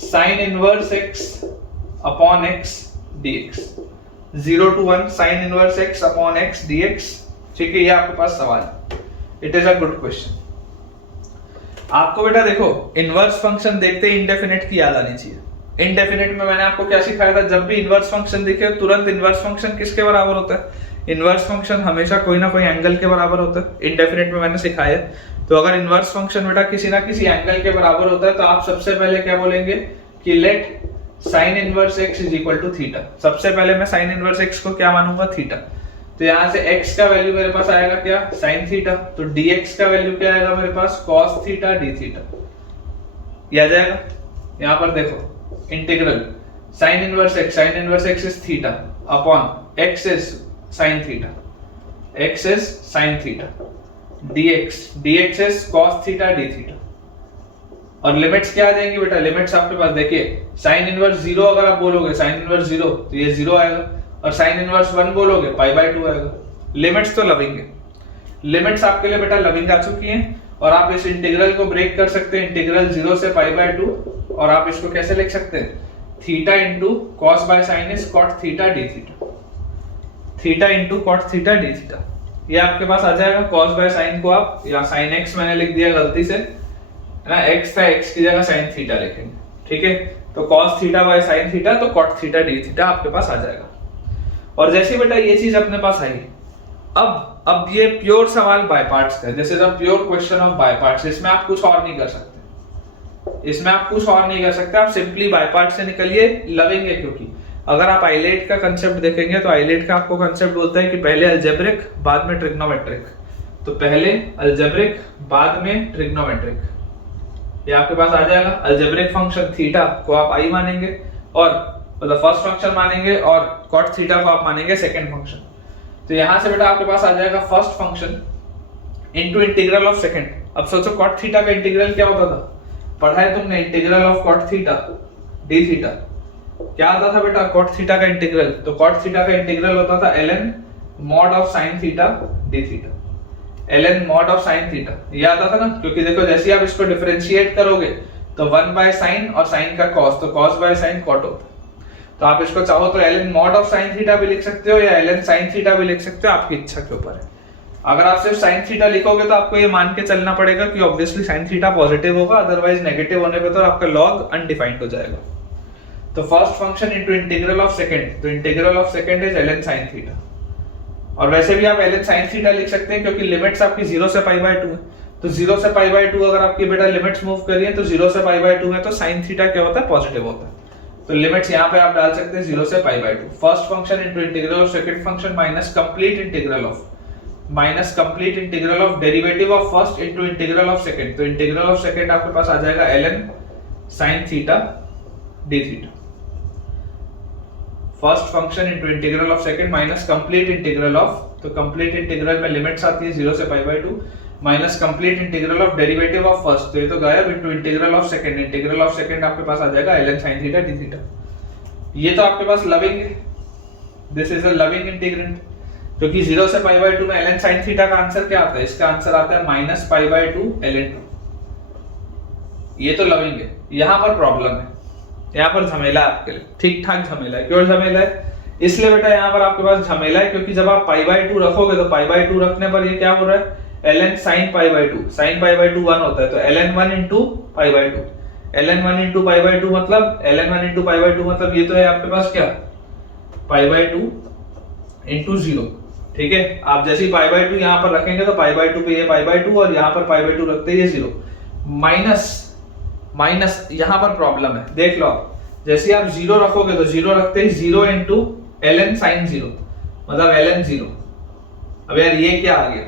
sin inverse x upon x dx, 0 to 1 sin inverse x upon x dx। ठीक है, ये आपके पास सवाल, it is a good question. आपको बेटा देखो, इनवर्स फंक्शन देखते ही इंडेफिनिट की याद आनी चाहिए। इंडेफिनिट में मैंने आपको क्या सिखाया था, जब भी इनवर्स फंक्शन दिखे तुरंत इनवर्स फंक्शन किसके बराबर होता है, इनवर्स फंक्शन हमेशा कोई ना कोई एंगल के बराबर होता है। इंडेफिनिट में मैंने सिखाया, तो अगर इनवर्स फंक्शन बेटा किसी ना किसी एंगल के बराबर होता है तो आप सबसे पहले क्या बोलेंगे कि let sine inverse X is equal to theta. सबसे पहले मैं साइन इनवर्स एक्स को क्या मानूंगा, थीटा। तो यहां से x का वैल्यू मेरे पास आएगा क्या, साइन थीटा। तो dx का वैल्यू क्या आएगा मेरे पास, cos थीटा d थीटा। ये आ जाएगा। यहां पर देखो integral sine inverse x is theta upon x is sine theta, x is sine theta, dx is cos theta d theta. और लिमिट्स क्या आ जाएंगी बेटा, लिमिट्स आपके पास देखिए साइन इनवर्स 0 अगर आप बोलोगे साइन इनवर्स 0 तो ये 0 आएगा, और साइन इनवर्स 1 बोलोगे पाई बाय 2 आएगा। लिमिट्स तो लविंग है, लिमिट्स आपके लिए बेटा लविंग आ चुकी हैं। और आप इस इंटीग्रल को ब्रेक कर सकते हैं, इंटीग्रल 0 से पाई बाय 2, और आप इसको कैसे लिख सकते हैं, theta into cos by sine is cot theta D theta, theta into cot theta D theta. ये आपके पास आ जाएगा। कॉस बाय साइन को आप, या साइन एक्स मैंने लिख दिया गलती से, है ना, एक्स था, एक्स की जगह साइन थीटा लिखेंगे, ठीक है। तो cos theta by sine theta, तो कॉट थीटा डी थीटा आपके पास आ जाएगा। और जैसे बेटा ये चीज अपने पास आई, अब ये प्योर सवाल बाय पार्ट्स का, this is a pure question of by parts. इसमें आप कुछ और नहीं कर सकते, इसमें आप कुछ और नहीं कर सकते, आप सिंपली बाय पार्ट से निकलिए, लविंग है। क्योंकि अगर आप आइलेट का कंसेप्ट देखेंगे तो आइलेट का आपको कंसेप्ट बोलता है कि पहले अलजेब्रिक बाद में ट्रिग्नोमेट्रिक। तो पहले अलजेब्रिक बाद में ट्रिग्नोमेट्रिक, ये आपके पास आ जाएगा। अलजेब्रिक फंक्शन थीटा को आप आई मानेंगे, और मतलब फर्स्ट फंक्शन मानेंगे, और कॉट थीटा को आप मानेंगे सेकंड फंक्शन। तो यहां से बेटा आपके पास आ जाएगा first function into integral of second. अब सोचो कॉट थीटा का इंटीग्रल क्या होता था, पढ़ा है तुमने, integral of cot theta D theta. क्या आता था बेटा कॉट थीटा का इंटीग्रल, तो कॉट थीटा का इंटीग्रल होता था ln mod of sine theta D theta, ln mod of sine theta, ये आता था ना। क्योंकि देखो जैसे आप इसको डिफरेंशिएट करोगे तो 1 बाय साइन और साइन का cos, तो cos बाय साइन cot होता है। तो आप इसको चाहो तो ln mod of sine theta भी लिख सकते हो, या ln साइन थीटा भी लिख सकते हो, आपकी इच्छा के ऊपर है। अगर आप सिर्फ साइन थीटा लिखोगे तो आपको ये मान के चलना पड़ेगा कि ऑब्वियसली साइन थीटा पॉजिटिव होगा, अदरवाइज नेगेटिव होने पे तो आपका लॉग अनडिफाइंड हो जाएगा। तो first function into integral of second, तो integral of second is ln sin theta. और वैसे भी आप ln sin थीटा लिख सकते हैं क्योंकि लिमिट्स आपकी 0 से पाई बाय 2 है। तो 0 से पाई बाय 2 अगर आपकी बेटा लिमिट्स मूव करिए तो 0 से पाई बाय 2 है, तो sin थीटा क्या होता है, पॉजिटिव होता है। तो लिमिट्स यहां पे आप डाल सकते हैं 0 से pi by 2। First function into integral of second function minus complete integral of derivative of first into integral of second. तो इंटीग्रल ऑफ सेकंड आपके पास आ जाएगा ln sin theta d theta. First function into integral of second minus complete integral of, तो complete integral में limits आती है 0 से pi by 2 minus complete integral of derivative of first, तो ये तो गायब, into integral of second. Integral of second आपके पास आ जाएगा ln sin theta d theta. ये तो आपके पास लविंग है, this is a loving integrant. क्योंकि 0 से पाई बाय 2 में ln sin थीटा का आंसर क्या आता है, इसका आंसर आता है माइनस पाई बाय 2 ln 2। ये तो लविंग है। यहां पर प्रॉब्लम है, यहाँ पर झमेला है आपके लिए, ठीक ठाक झमेला है। क्यों झमेला है, इसलिए बेटा यहाँ पर आपके पास झमेला है क्योंकि जब आप पाई बाय 2 रखोगे तो पाई बाय 2 रखने पर ये क्या हो रहा है, ln sin pi by 2, sin pi by 2 1 होता है, तो ln 1 into pi by 2, ln 1 into pi by 2 मतलब ln 1 इंटू पाई बाय 2 मतलब ये तो है आपके पास क्या, पाई बाय 2 इंटू 0, ठीक है। आप जैसे ही पाई बाय 2 यहाँ पर रखेंगे तो पाई बाय 2 पे ये पाई बाय 2 और यहाँ पर पाई बाय 2 रखते ये 0 माइनस यहाँ पर प्रॉब्लम है, देख लो आप। जैसे आप 0 रखोगे तो 0 रखते ही 0 इंटू ln sin 0 मतलब ln 0। अब यार ये क्या आ गया,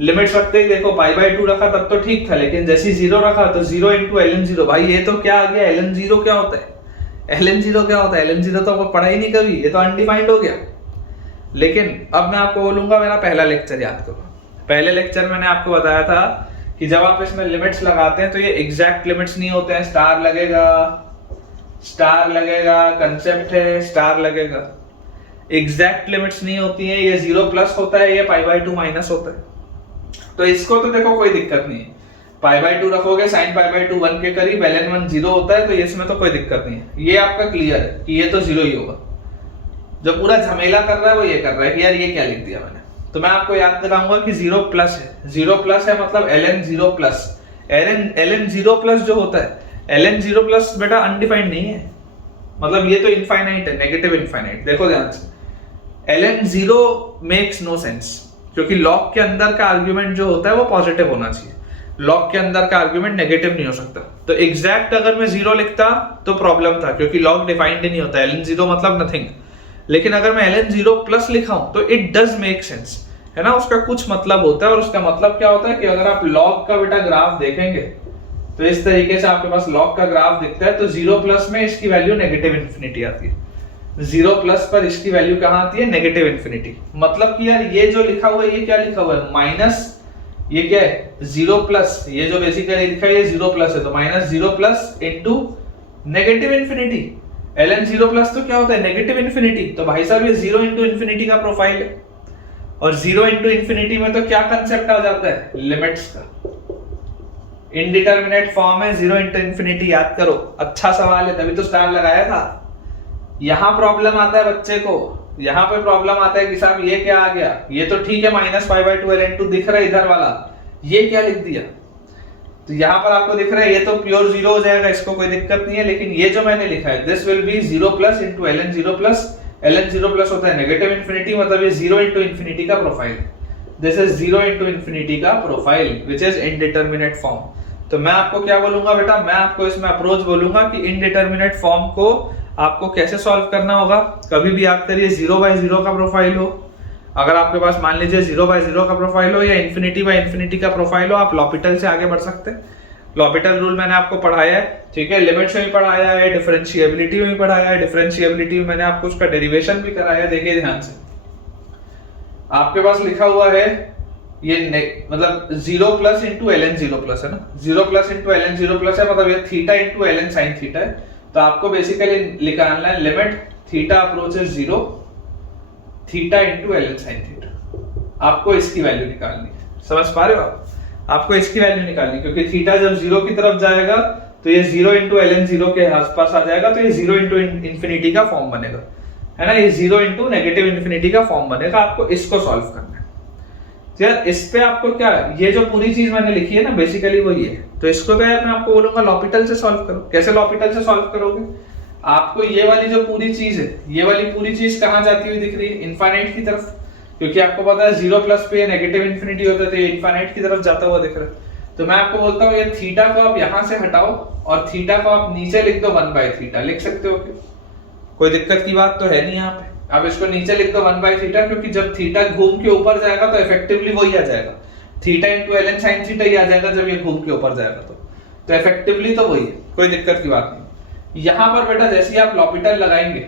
लिमिट्स रखते ही देखो पाई बाय 2 रखा तब तो ठीक था, लेकिन जैसे 0 रखा तो 0 इंटू ln 0। भाई ये तो क्या आ गया, ln 0 क्या होता है, ln 0 क्या होता है, ln 0 तो पढ़ा ही नहीं कभी, ये तो अनडिफाइंड हो गया। लेकिन अब मैं आपको बोलूंगा मेरा पहला लेक्चर याद करो। पहले लेक्चर मैंने आपको बताया था कि जब आप इसमें लिमिट्स लगाते हैं तो ये एग्जैक्ट लिमिट्स नहीं होते हैं, स्टार लगेगा, कंसेप्ट है स्टार लगेगा, एग्जैक्ट लिमिट्स नहीं होती है। ये 0 प्लस होता है, ये पाई बाय 2 माइनस होता है। तो इसको तो देखो कोई दिक्कत नहीं है, पाई बाय 2 रखोगे साइन पाई बाय 2 1 के करीब, ln 1 0 होता है, तो इसमें तो कोई दिक्कत नहीं है। ये आपका क्लियर है कि ये तो 0 ही होगा। जो पूरा झमेला कर रहा है वो ये कर रहा है कि यार ये क्या लिख दिया मैंने। तो मैं आपको याद दिलाऊंगा कि 0 प्लस है, 0 प्लस है मतलब ln 0 प्लस, ln 0 प्लस जो होता है, ln 0 प्लस बेटा अनडिफाइंड नहीं है, मतलब ये तो इनफाइनाइट है, नेगेटिव इनफाइनाइट। देखो ध्यान से, ln 0 मेक्स नो सेंस क्योंकि लॉग के अंदर का आर्ग्यूमेंट जो होता है वो पॉजिटिव होना चाहिए। लॉग के अंदर का आर्ग्यूमेंट नेगेटिव नहीं हो सकता। तो एग्जैक्ट अगर मैं 0 लिखता तो प्रॉब्लम था, क्योंकि लॉग डिफाइंड ही नहीं होता, ln 0 मतलब नथिंग। लेकिन अगर मैं ln 0 प्लस लिखा हूं तो इट डज मेक सेंस, है ना, उसका कुछ मतलब होता है। और उसका मतलब क्या होता है कि अगर आप लॉग का बेटा ग्राफ देखेंगे तो इस तरीके से आपके पास लॉग का ग्राफ दिखता है, तो 0 प्लस में इसकी वैल्यू नेगेटिव इन्फिनिटी आती है, 0 प्लस पर इसकी वैल्यू कहां आती है, नेगेटिव इन्फिनिटी। मतलब कि यार ये जो लिखा हुआ है ये क्या लिखा हुआ है, माइनस, ये क्या है 0 प्लस, ये जो बेसिकली लिखा है ये 0 प्लस है, तो minus 0 plus into negative infinity. ln 0 plus तो क्या होता है, नेगेटिव इन्फिनिटी। तो भाई साहब ये 0 इंटू इन्फिनिटी का प्रोफाइल है, और 0 इंटू इन्फिनिटी में तो क्या कंसेप्ट आ जाता है, लिमिट्स का। इनडिटरमिनेट फॉर्म है 0 इंटू इन्फिनिटी, याद करो, अच्छा सवाल है, तभी तो स्टार लगाया था। यहां प्रॉब्लम आता है बच्चे को, यहां पे प्रॉब्लम आता है कि साहब ये क्या आ गया, ये तो ठीक है माइनस पाई बाई 2 ln 2 दिख रहा है इधर वाला, ये क्या लिख दिया। तो यहां पर आपको दिख रहा है ये तो प्योर 0 हो जाएगा, इसको कोई दिक्कत नहीं है। लेकिन ये जो मैंने लिखा है this will be 0 plus into ln 0 plus, ln 0 plus होता है नेगेटिव इन्फिनिटी, मतलब ये 0 इंटू इन्फिनिटी का profile, this is 0 into infinity का profile which is indeterminate form. तो मैं आपको क्या बोलूंगा बेटा, मैं आपको इसमें अप्रोच बोलूंगा कि इनडिटरमिनेट फॉर्म को आपको कैसे सॉल्व करना होगा। कभी भी आप करिए 0 बाय 0 का प्रोफाइल हो, अगर आपके पास मान लीजिए 0 बाय 0 का प्रोफाइल हो या इन्फिनिटी बाय इन्फिनिटी का प्रोफाइल हो, आप लॉपिटल से आगे बढ़ सकते हैं। लॉपिटल रूल मैंने आपको पढ़ाया है, ठीक है, लिमिट्स में भी पढ़ाया है, डिफरेंशिएबिलिटी में भी पढ़ाया है। डिफरेंशिएबिलिटी में मैंने आपको उसका डेरिवेशन भी कराया, देखिए ध्यान से। आपके पास लिखा हुआ है ये मतलब 0 प्लस इंटू ln 0 प्लस है ना, 0 प्लस इंटू ln 0 प्लस है, मतलब ये theta into ln sine theta है। तो आपको बेसिकली निकालना है limit theta approaches 0 theta into ln sine theta. आपको इसकी वैल्यू निकालनी है, समझ पा रहे हो आप, आपको इसकी वैल्यू निकालनी, क्योंकि थीटा जब 0 की तरफ जाएगा तो ये 0 इंटू ln 0 के आसपास आ जाएगा, तो ये 0 इंटू इन्फिनिटी का फॉर्म बनेगा, है ना, ये 0 इंटू नेगेटिव इन्फिनिटी का फॉर्म बनेगा। आपको इसको सॉल्व करना है। तो यार इस पे आपको क्या, ये जो पूरी चीज मैंने लिखी है ना बेसिकली वो ये है, तो इसको तो यार मैं आपको बोलूंगा लॉपिटल से सॉल्व करो। कैसे लॉपिटल से सॉल्व करोगे, आपको ये वाली जो पूरी चीज है, ये वाली पूरी चीज कहां जाती हुई दिख रही है, इनफाइनाइट की तरफ, क्योंकि आपको पता है 0 प्लस पे नेगेटिव इन्फिनिटी होता है, तो ये इनफाइनाइट की तरफ जाता हुआ दिख रहा है। तो मैं आपको बोलता हूँ ये थीटा को आप यहां से हटाओ और थीटा को आप नीचे लिख दो 1 बाय थीटा, लिख सकते हो, कोई दिक्कत की बात तो है नहीं यहाँ पे। आप इसको नीचे लिख दो 1 बाय थीटा, क्योंकि जब थीटा घूम के ऊपर जाएगा तो इफेक्टिवली वही आ जाएगा, theta into ln sine theta ही आ जाएगा जब ये घूम के ऊपर जाएगा, तो इफेक्टिवली तो वही है, कोई दिक्कत की बात नहीं। यहां पर बेटा जैसे ही आप लॉपिटल लगाएंगे,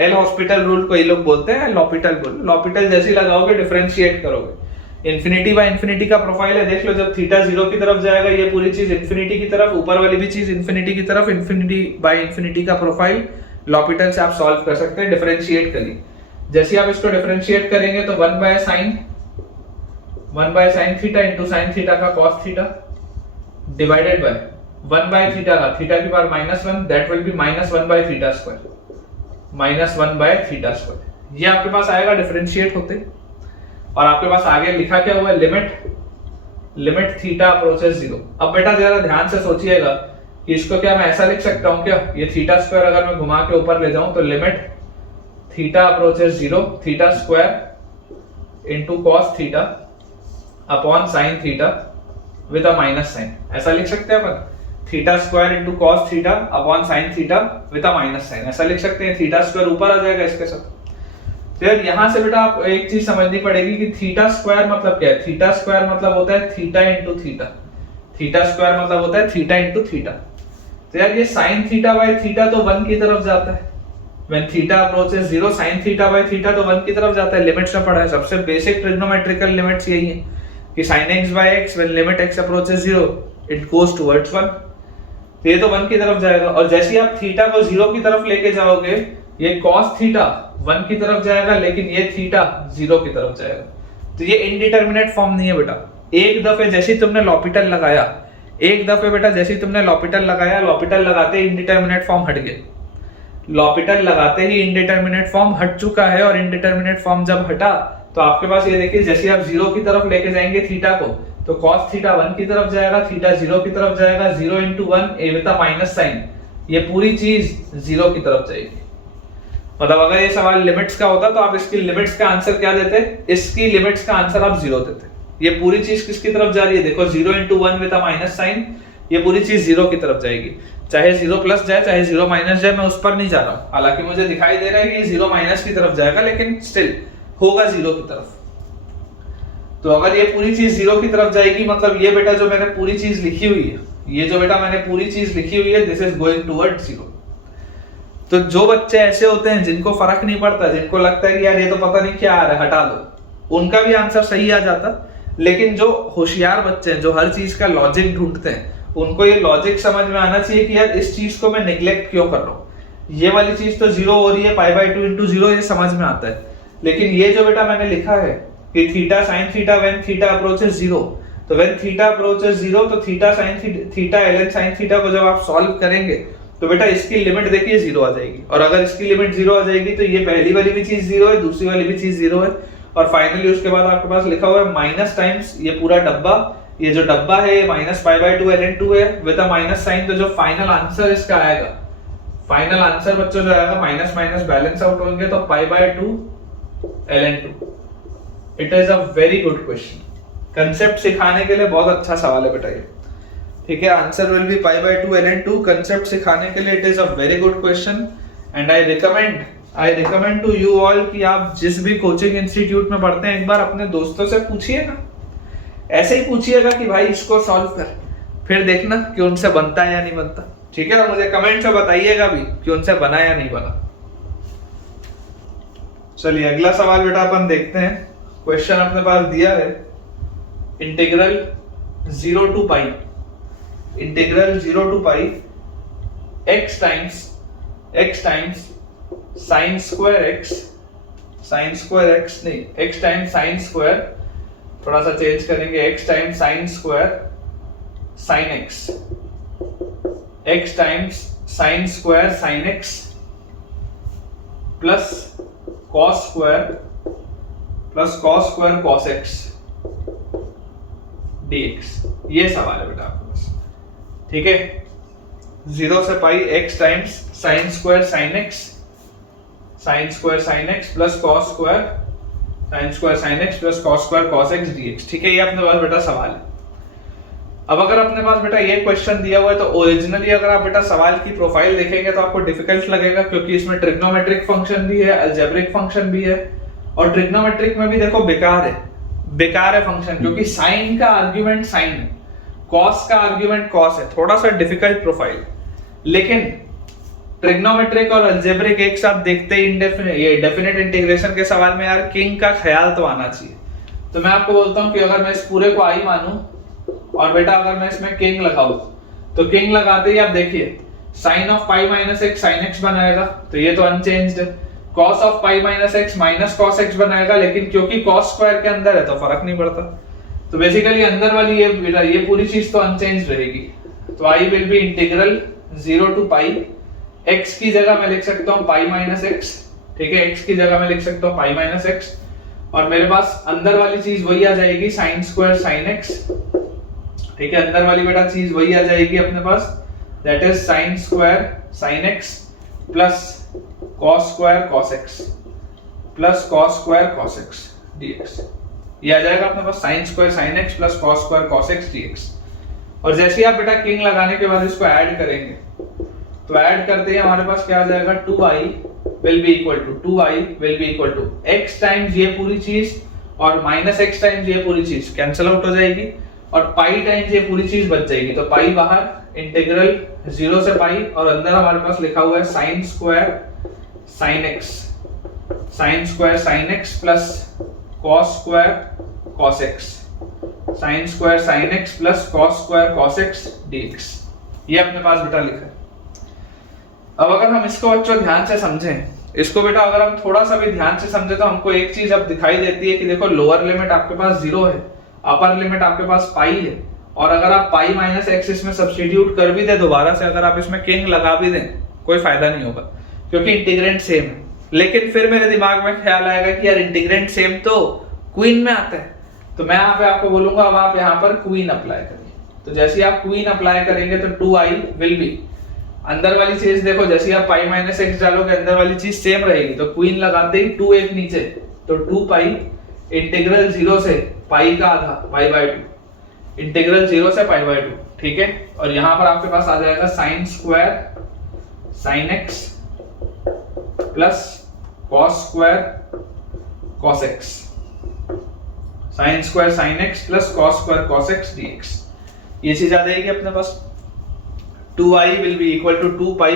एल हॉस्पिटल रूल को ये लोग बोलते हैं लॉपिटल रूल, लॉपिटल जैसे ही लगाओगे डिफरेंशिएट करोगे, इन्फिनिटी बाय इन्फिनिटी का प्रोफाइल है, देख लो जब थीटा 0 की तरफ जाएगा ये पूरी चीज इन्फिनिटी की तरफ, ऊपर वाली भी चीज इन्फिनिटी की तरफ, इन्फिनिटी बाय इन्फिनिटी का प्रोफाइल लॉपिटल से आप सॉल्व कर सकते हैं, डिफरेंशिएट करिए। जैसे आप इसको डिफरेंशिएट करेंगे तो 1 by sine theta into sine theta का cos theta divided by 1 by theta का थीटा की power -1, that will be -1 by theta square, -1 by theta square. ये आपके पास आएगा डिफरेंशिएट होते, और आपके पास आगे लिखा क्या हुआ है, लिमिट थीटा अप्रोचेस 0। अब बेटा जरा ध्यान से सोचिएगा कि इसको क्या मैं ऐसा लिख सकता हूं क्या, ये थीटा स्क्वायर अगर मैं घुमा के ऊपर ले जाऊं तो limit theta approaches 0 theta square into cos theta upon sine theta with a minus sine, ऐसा लिख सकते हैं अपन, theta square into cos theta upon sine theta with a minus sine, ऐसा लिख सकते हैं। थीटा स्क्वायर ऊपर आ जाएगा इसके साथ। तो यार यहां से बेटा आप एक चीज समझनी पड़ेगी कि थीटा स्क्वायर मतलब क्या है, थीटा स्क्वायर मतलब होता है theta into theta, theta square मतलब होता है थीटा इंटू थीटा। तो यार ये साइन थीटा बाय थीटा तो 1 की तरफ जाता है, when theta approaches 0 sin theta by theta तो 1 की तरफ जाता है, लिमिट्स में पढ़ा है, सबसे बेसिक ट्रिग्नोमेट्रिकल लिमिट्स यही है कि sin x by x when limit x approaches 0 it goes towards 1, तो ये तो 1 की तरफ जाएगा। और जैसे ही आप थीटा को 0 की तरफ लेके जाओगे ये cos थीटा 1 की तरफ जाएगा, लेकिन ये थीटा 0 की तरफ जाएगा। तो ये इनडिटरमिनेट फॉर्म नहीं है बेटा। एक दफे जैसे तुमने लॉपिटल लगाया, एक दफे बेटा जैसे तुमने लॉपिटल लगाया, लॉपिटल लगाते ही इनडिटरमिनेट फॉर्म हट गया, लॉपिटल लगाते ही इनडिटरमिनेट फॉर्म हट चुका है। और इनडिटरमिनेट फॉर्म जब हटा तो आपके पास ये देखिए जैसे आप 0 की तरफ लेके जाएंगे थीटा को, तो cos थीटा 1 की तरफ जाएगा, थीटा 0 की तरफ जाएगा, 0 into 1 a with a minus sine, ये पूरी चीज 0 की तरफ जाएगी। मतलब अगर ये सवाल लिमिट्स का होता तो आप इसकी लिमिट्स का आंसर क्या देते, इसकी लिमिट्स का आंसर आप 0 देते, ये पूरी चीज किसकी तरफ जा रही है, देखो 0 into 1 with a minus sine, ये पूरी चीज 0 की तरफ जाएगी, चाहे 0 प्लस जाए चाहे 0 माइनस जाए, मैं उस पर नहीं जा रहा हूं। हालांकि मुझे दिखाई दे रहा है कि 0 माइनस की तरफ जाएगा, लेकिन स्टिल होगा 0 की तरफ। तो अगर ये पूरी चीज 0 की तरफ जाएगी, मतलब ये बेटा जो मैंने पूरी चीज लिखी हुई है, ये जो बेटा मैंने पूरी चीज लिखी हुई है, दिस इज गोइंग टुवर्ड 0। तो जो बच्चे ऐसे होते हैं जिनको फर्क नहीं पड़ता, जिनको लगता है कि यार ये तो पता नहीं क्या आ रहा है, हटा दो, उनका भी आंसर सही आ जाता। लेकिन जो होशियार बच्चे हैं, जो हर चीज का लॉजिक ढूंढते हैं, उनको ये लॉजिक समझ में आना चाहिए कि यार इस चीज को मैं निग्लेक्ट क्यों कर रहा हूं, ये वाली चीज तो 0 हो रही है, π/2 into 0, ये समझ में आता है। लेकिन ये जो बेटा मैंने लिखा है कि theta sine theta when theta approaches 0, तो व्हेन थीटा अप्रोचेस 0, तो theta sine theta ln sine theta को जब आप सॉल्व करेंगे तो बेटा इसकी लिमिट देखिए 0 आ जाएगी। और अगर इसकी लिमिट 0 आ जाएगी तो ये पहली वाली भी चीज 0 है, दूसरी वाली भी चीज 0 है, और फाइनली उसके बाद आपके पास लिखा हुआ है माइनस टाइम्स ये पूरा डब्बा, ये जो डब्बा है ये माइनस π/2 ln2 है विद अ माइनस साइन। तो जो फाइनल आंसर इसका आएगा, फाइनल आंसर बच्चों जो आएगा, माइनस माइनस बैलेंस आउट होंगे, तो π/2 ln2। It is a very good question, concept सिखाने के लिए बहुत अच्छा सवाल है बेटा ये, ठीक है। Answer will be π/2 ln2, concept सिखाने के लिए it is a very good question. And I recommend to you all कि आप जिस भी कोचिंग इंस्टीट्यूट में पढ़ते हैं, एक बार अपने दोस्तों से पूछिएगा, ऐसे ही पूछिएगा कि भाई इसको सॉल्व कर, फिर देखना कि उनसे बनता है या नहीं बनता, ठीक है ना। मुझे कमेंट में बताइएगा भी कि उनसे बना या नहीं बना। चलिए अगला सवाल बेटा अपन देखते हैं। क्वेश्चन अपने पास दिया है, integral 0 to π x times sine square x नहीं, x टाइम्स साइन स्क्वायर, थोड़ा सा चेंज करेंगे, x times sign square sign x times sign square sign x plus cos square cos x dx, ये सवाल है बेटा आपके पास, ठीक है। 0 से पाई x times sign square sign x plus cos square sine x plus cos square cos x dx, ठीक है। ये अपने पास बेटा सवाल है। अब अगर अपने पास बेटा ये क्वेश्चन दिया हुआ है, तो ओरिजिनली अगर आप बेटा सवाल की प्रोफाइल देखेंगे तो आपको डिफिकल्ट लगेगा, क्योंकि इसमें ट्रिग्नोमेट्रिक फंक्शन भी है, अलजेब्रिक फंक्शन भी है, और ट्रिग्नोमेट्रिक में भी देखो बेकार है फंक्शन, क्योंकि साइन का आर्गुमेंट साइन है, कॉस का आर्गुमेंट कॉस है, थोड़ा सा डिफिकल्ट प्रोफाइल। लेकिन ट्रिग्नोमेट्रिक और अलजेब्रिक एक साथ देखते ही ये डेफिनेट इंटीग्रेशन के सवाल में यार किंग का ख्याल तो आना चाहिए। तो मैं आपको बोलता हूं कि अगर मैं इस पूरे को आई मानूं और बेटा अगर मैं इसमें किंग लगाऊं, तो किंग लगाते ही आप देखिए sine of pi minus X sine X बनाएगा, तो ये तो अनचेंज्ड है। Cos of pi minus X minus cos X बनाएगा, लेकिन क्योंकि कॉस स्क्वायर के अंदर है तो फर्क नहीं पड़ता, तो बेसिकली अंदर वाली ये पूरी चीज तो अनचेंज्ड रहेगी। तो आई will B integral 0 to pi, x की जगह मैं लिख सकता हूं पाई माइनस एक्स, ठीक है, x की जगह मैं लिख सकता हूं पाई माइनस एक्स, और मेरे पास अंदर वाली चीज वही आ जाएगी साइन स्क्वायर साइन एक्स, ठीक है। अंदर वाली बेटा चीज वही आ जाएगी अपने पास, that is sine square sine X plus cos square cos x plus cos square cos x dx, ये आ जाएगा अपने पास sin square sin x plus cos square cos x dx। और जैसे ही आप बेटा किंग लगाने के बाद इसको ऐड करेंगे, तो ऐड करते ही हमारे पास क्या आ जाएगा, 2i will be equal to x times ये पूरी चीज और माइनस x टाइम्स ये पूरी चीज कैंसिल आउट हो जाएगी, और पाई टाइम्स ये पूरी चीज बच जाएगी, तो पाई बाहर, इंटीग्रल 0 से पाई, और अंदर हमारे पास लिखा हुआ है sine square sine X plus cos square cos X, sine square sine X plus cos square cos x dx, ये अपने पास बेटा लिखा है। अब अगर हम इसको बच्चों ध्यान से समझें, इसको बेटा अगर हम थोड़ा सा भी ध्यान से समझे, तो हमको एक चीज अब दिखाई देती है कि देखो लोअर लिमिट आपके पास 0 है, अपर लिमिट आपके पास पाई है, और अगर आप पाई माइनस एक्स इसमें सब्स्टिट्यूट कर भी दे दोबारा से, अगर आप इसमें किंग लगा भी दें, कोई फायदा नहीं होगा, क्योंकि इंटीग्रेंट सेम है। लेकिन फिर मेरे दिमाग में ख्याल आएगा कि यार इंटीग्रेंट सेम तो क्वीन में आता है, तो मैं यहाँ पे आपको बोलूंगा अब आप यहाँ पर क्वीन अप्लाई करिए। तो जैसे ही आप क्वीन अप्लाई करेंगे तो 2i विल बी, अंदर वाली चीज देखो, जैसे ही आप पाई माइनस एक्स डालोगे अंदर वाली चीज सेम रहेगी, तो क्वीन लगाते ही 2 एक नीचे, तो 2 पाई इंटीग्रल 0 से पाई का आधा पाई बाय 2, इंटीग्रल 0 से पाई बाय 2, ठीक है। और यहां पर आपके पास आ जाएगा sine square sine X plus cos square cos X, sine square sine X plus cos square cos X DX. ये चीज आ जाएगी अपने पास। 2i will be equal to 2 pi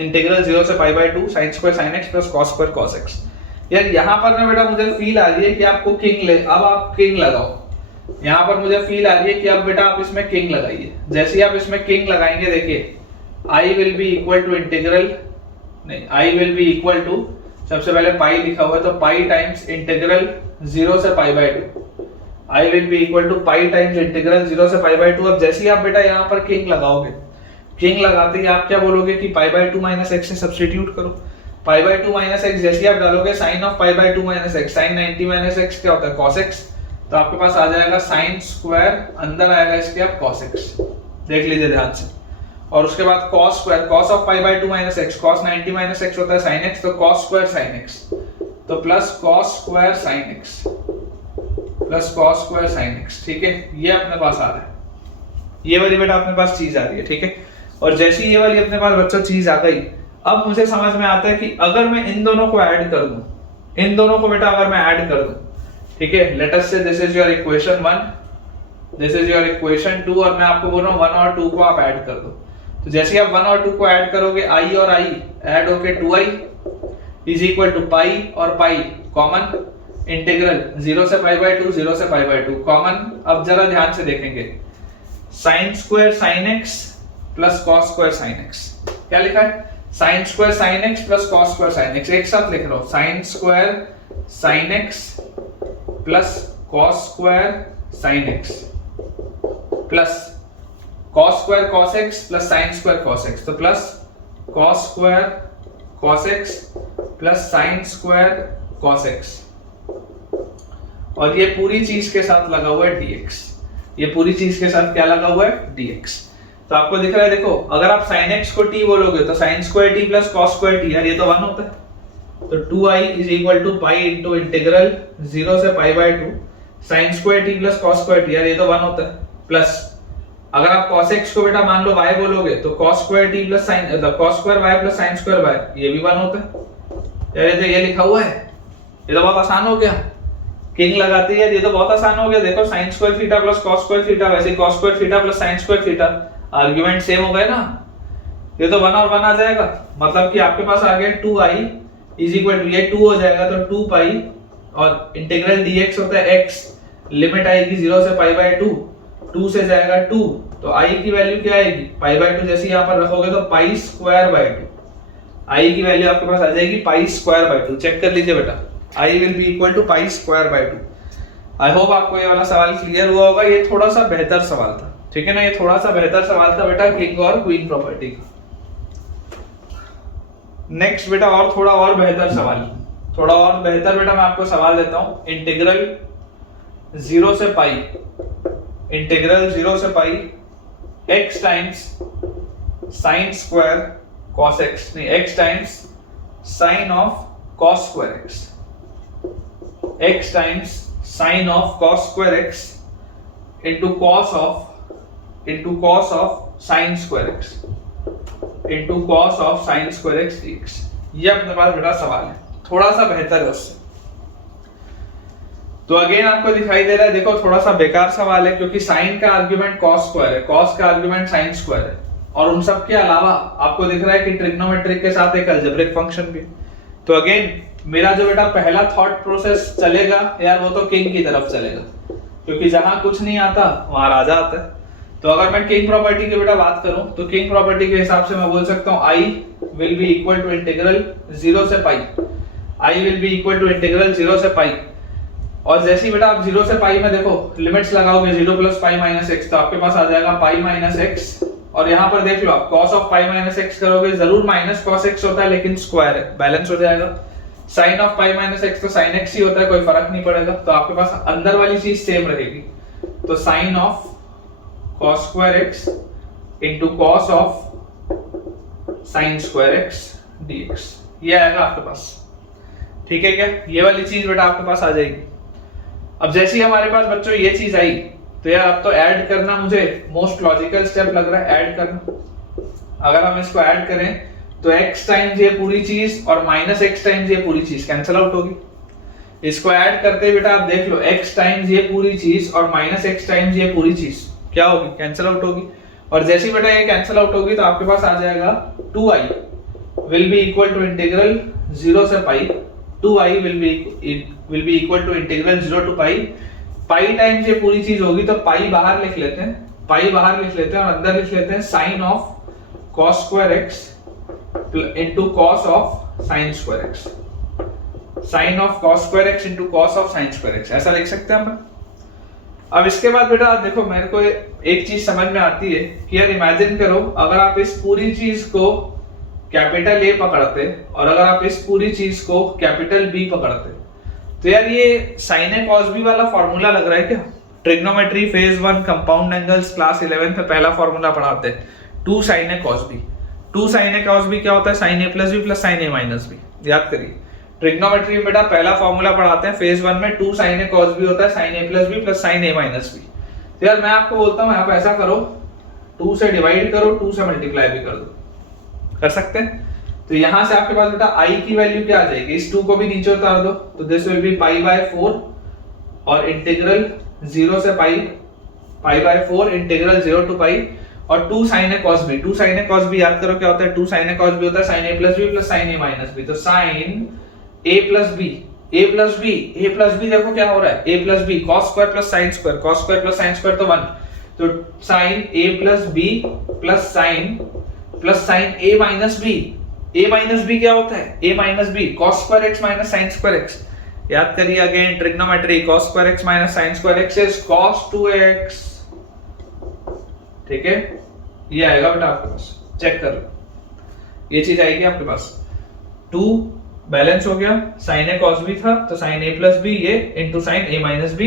integral 0 से pi by 2 sine square sine X plus cos square cos X. यार यहाँ पर ना बेटा मुझे फील आ रही है कि आपको किंग ले, अब आप किंग लगाओ। यहाँ पर मुझे फील आ रही है कि अब बेटा आप इसमें किंग लगाइए। जैसे ही आप इसमें किंग लगाएंगे, देखिए i will be equal to integral, नहीं i will be equal to, सबसे पहले पाई लिखा हुआ है तो पाई टाइम्स इंटीग्रल 0 से pi by 2, i will be equal to pi times integral 0 से पाई बाय 2। अब जैसे ही आप बेटा यहाँ पर किंग लगाओगे, किंग लगाते ही आप क्या बोलोगे कि पाई बाय 2 माइनस एक्स से सब्स्टिट्यूट करो। पाई बाय 2 माइनस एक्स जैसे ही आप डालोगे sine of pi by 2 minus X, sine 90 minus X क्या होता है कॉस एक्स, तो आपके पास आ जाएगा साइन स्क्वायर, अंदर आएगा इसके आप कॉस एक्स, देख लीजिए ध्यान से। और उसके बाद cos square, cos of pi by 2 minus x, cos 90 minus x होता है साइन एक्स, तो कॉस स्क्वायर साइन एक्स, तो plus cos square sine X plus cos square sine x, ठीक है। ये अपने पास आ रहा है, ये वाली बेटा अपने पास चीज आ रही है, ठीक है। और जैसी ये वाली अपने पास बच्चों चीज आ गई, अब मुझे समझ में आता है कि अगर मैं इन दोनों को ऐड कर दूं, इन दोनों को बेटा अगर मैं ऐड कर दूं, ठीक है, late us say this is your equation 1, this is your equation 2, और मैं आपको बोल रहा हूं 1 और 2 को आप ऐड कर दो। तो जैसे ही आप 1 और 2 को ऐड करोगे, i और i ऐड होके 2i इज इक्वल टू पाई और पाई कॉमन, इंटीग्रल 0 से पाई बाय 2 0 से पाई बाय 2 कॉमन। अब जरा ध्यान से देखेंगे, sine square sine X plus cos square sine X, क्या लिखा है sine square sine X plus cos square sine X, एक साथ लिख रहा हूं, sine square sine X plus cos square sine X plus cos square cos X plus sine square cos X, तो plus cos square cos X plus sine square cos X, और ये पूरी चीज के साथ लगा हुआ है dx, ये पूरी चीज के साथ क्या लगा हुआ है dx। तो आपको दिख रहा है, देखो अगर आप sin x को t बोलोगे तो sin square t plus cos square t, यार ये तो 1 होता है, तो 2i is equal to pi into integral 0 से pi by 2 sin square t plus cos square t, यार ये तो 1 होता है, प्लस अगर आप cos x को बेटा मान लो y बोलोगे तो cos square t plus sin मतलब cos square y plus sin square y, ये भी 1 होता है। यार ये तो ये लिखा हुआ है, ये तो बहुत आसान हो गया, किंग लगाते हैं, ये तो बहुत आसान हो गया। देखो sin square theta plus cos square theta, वैसे cos square theta plus sin square theta, argument same हो गए ना, ये तो 1 और 1 आ जाएगा, मतलब कि आपके पास आ गया 2i इज इक्वल टू, ये 2 हो जाएगा तो 2 पाई और इंटीग्रल dx होता है x, लिमिट आएगी 0 से पाई बाय 2, 2 से जाएगा 2, तो i की वैल्यू क्या आएगी पाई बाय 2, जैसे यहां पर रखोगे तो पाई स्क्वायर बाय 2, i की वैल्यू आपके पास आ जाएगी पाई स्क्वायर बाय 2, चेक कर लीजिए बेटा, i will be equal to pi square by 2। I hope आपको ये वाला सवाल क्लियर हुआ होगा, ये थोड़ा सा बेहतर सवाल था, ठीक है ना, ये थोड़ा सा बेहतर सवाल था बेटा किंग और क्वीन प्रॉपर्टी का। नेक्स्ट बेटा और थोड़ा और बेहतर सवाल, थोड़ा और बेहतर बेटा मैं आपको सवाल देता हूं, इंटीग्रल 0 से पाई, इंटीग्रल 0 से पाई x times sine square cos x, नहीं x times sign of cos square x, x times sign of cos square x into cos of sin square x into cos of sin square x dx। ये अपने पास बेटा सवाल है, थोड़ा सा बेहतर है उससे। तो अगेन आपको दिखाई दे रहा है, देखो थोड़ा सा बेकार सवाल है, क्योंकि sin का आर्गुमेंट cos स्क्वायर है, cos का आर्गुमेंट sin स्क्वायर है, और उन सब के अलावा आपको दिख रहा है कि ट्रिग्नोमेट्रिक के साथ एक अलजेब्रिक फंक्शन भी। तो अगेन मेरा जो बेटा पहला थॉट प्रोसेस चलेगा यार, वो तो किंग की तरफ चलेगा, क्योंकि जहां कुछ नहीं आता वहां राजा आता है। तो अगर मैं किंग प्रॉपर्टी की बेटा बात करूं तो किंग प्रॉपर्टी के हिसाब से मैं बोल सकता हूं i will be equal to integral 0 से pi, i will be equal to integral 0 से पाई, और जैसे ही बेटा आप 0 से पाई में देखो लिमिट्स लगाओगे 0 प्लस पाई माइनस एक्स, तो आपके पास आ जाएगा पाई माइनस एक्स, और यहाँ पर देख लो आप cos of pi minus x करोगे, जरूर माइनस cos x होता है लेकिन स्क्वायर है, बैलेंस हो जाएगा। sin of pi minus x तो sin x ही होता है, कोई फर्क नहीं पड़ेगा, तो आपके पास अंदर वाली चीज सेम रहेगी, तो sin of cos square x into cos of sin square x dx, ये आएगा आपके पास, ठीक है क्या, ये वाली चीज बेटा आपके पास आ जाएगी। अब जैसे ही हमारे पास बच्चों ये चीज आई, तो यार अब तो ऐड करना मुझे मोस्ट लॉजिकल स्टेप लग रहा है, ऐड करना। अगर हम इसको ऐड करें तो x टाइम्स ये पूरी चीज और माइनस x टाइम्स ये पूरी चीज कैंसिल आउट होगी। इसको ऐड करते बेटा आप देख लो, x टाइम्स ये पूरी चीज और माइनस x टाइम्स ये पूरी चीज क्या होगी, कैंसिल आउट होगी। और जैसे ही बेटा ये कैंसिल आउट होगी तो आपके पास आ जाएगा 2i will be equal to integral 0 से pi, 2i will be equal to integral 0 to pi. Pi times ये पूरी चीज होगी तो पाई बाहर लिख लेते हैं, पाई बाहर लिख लेते हैं और अंदर लिख लेते हैं sine of cos square x into cos of sin square x, sine of cos square x into cos of sin square x, ऐसा लिख सकते हैं हम। अब इसके बाद बेटा देखो मेरे को एक चीज समझ में आती है कि यार इमेजिन करो अगर आप इस पूरी चीज को कैपिटल A पकड़ते और अगर आप इस पूरी चीज को कैपिटल B पकड़ते, तो यार ये sin A cos B वाला फॉर्मूला लग रहा है क्या? Trigonometry phase 1 compound angles class 11 में पहला फॉर्मूला पढ़ाते हैं, 2 sin A cos B। 2 sin A cos B क्या होता है? sin A plus B plus sin A minus B। याद करिए ट्रिग्नोमेट्री में बेटा पहला फॉर्मूला पढ़ाते हैं फेज 1 में, 2 sin A cos B होता है sin A plus B plus sin A minus B। तो यार मैं आपको बोलता हूँ आप ऐसा करो, 2 से डिवाइड करो, 2 से मल्टीप्लाई भी कर दो, कर सकते हैं। तो यहां से आपके पास बेटा i की वैल्यू क्या आ जाएगी, इस 2 को भी नीचे उतार दो, तो this will be pi by 4 और इंटीग्रल 0 से पाई बाय 4 इंटीग्रल 0 टू पाई और 2 sin A cos B। 2 sin A cos B याद करो क्या होता है, 2 sin A cos B होता है sin A plus B plus sin A minus B। तो sin A plus B, A plus B, A plus B देखो क्या हो रहा है, A plus B cos square plus sin square, cos square plus sin square तो 1, तो sin A plus B plus sin A minus B। A minus B क्या होता है, A minus B cos square x minus sin square x। याद करिए again trigonometry, cos square x minus sin square x is cos 2x। ठीक है, ये आएगा बेटा आपके पास, चेक कर लो, ये चीज आएगी आपके पास। 2 बैलेंस हो गया, sin A cos B था तो sin A प्लस B ये into sin A minus B,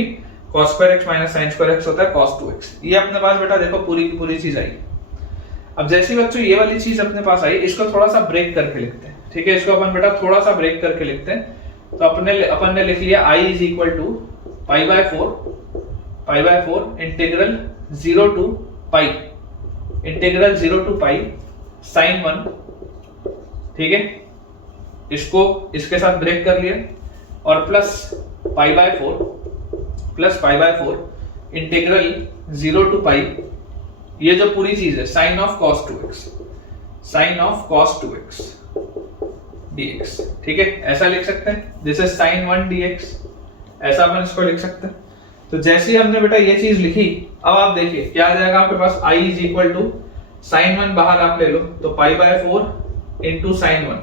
cos square x minus sin square x होता है cos 2x। ये अपने पास बेटा देखो पूरी की पूरी चीज आई। अब जैसे बच्चों ये वाली चीज अपने पास आई, इसको थोड़ा सा ब्रेक करके लिखते हैं। ठीक है, इसको अपन बेटा थोड़ा सा ब्रेक करके लिखते हैं। तो अपन ने लिख लिया i is equal to pi by 4 integral 0 to pi sin 1। ठीक है, इसको इसके साथ ब्रेक कर लिया और plus pi by 4 integral 0 to pi, ये जो पूरी चीज है sign of cos 2x dx। ठीक है, ऐसा लिख सकते हैं, दिस इज sin 1 dx, ऐसा अपन इसको लिख सकते हैं। तो जैसे ही हमने बेटा ये चीज लिखी, अब आप देखिए क्या आ जाएगा आपके पास, i is equal to sin 1 बाहर आप ले लो तो pi by 4 into sin 1,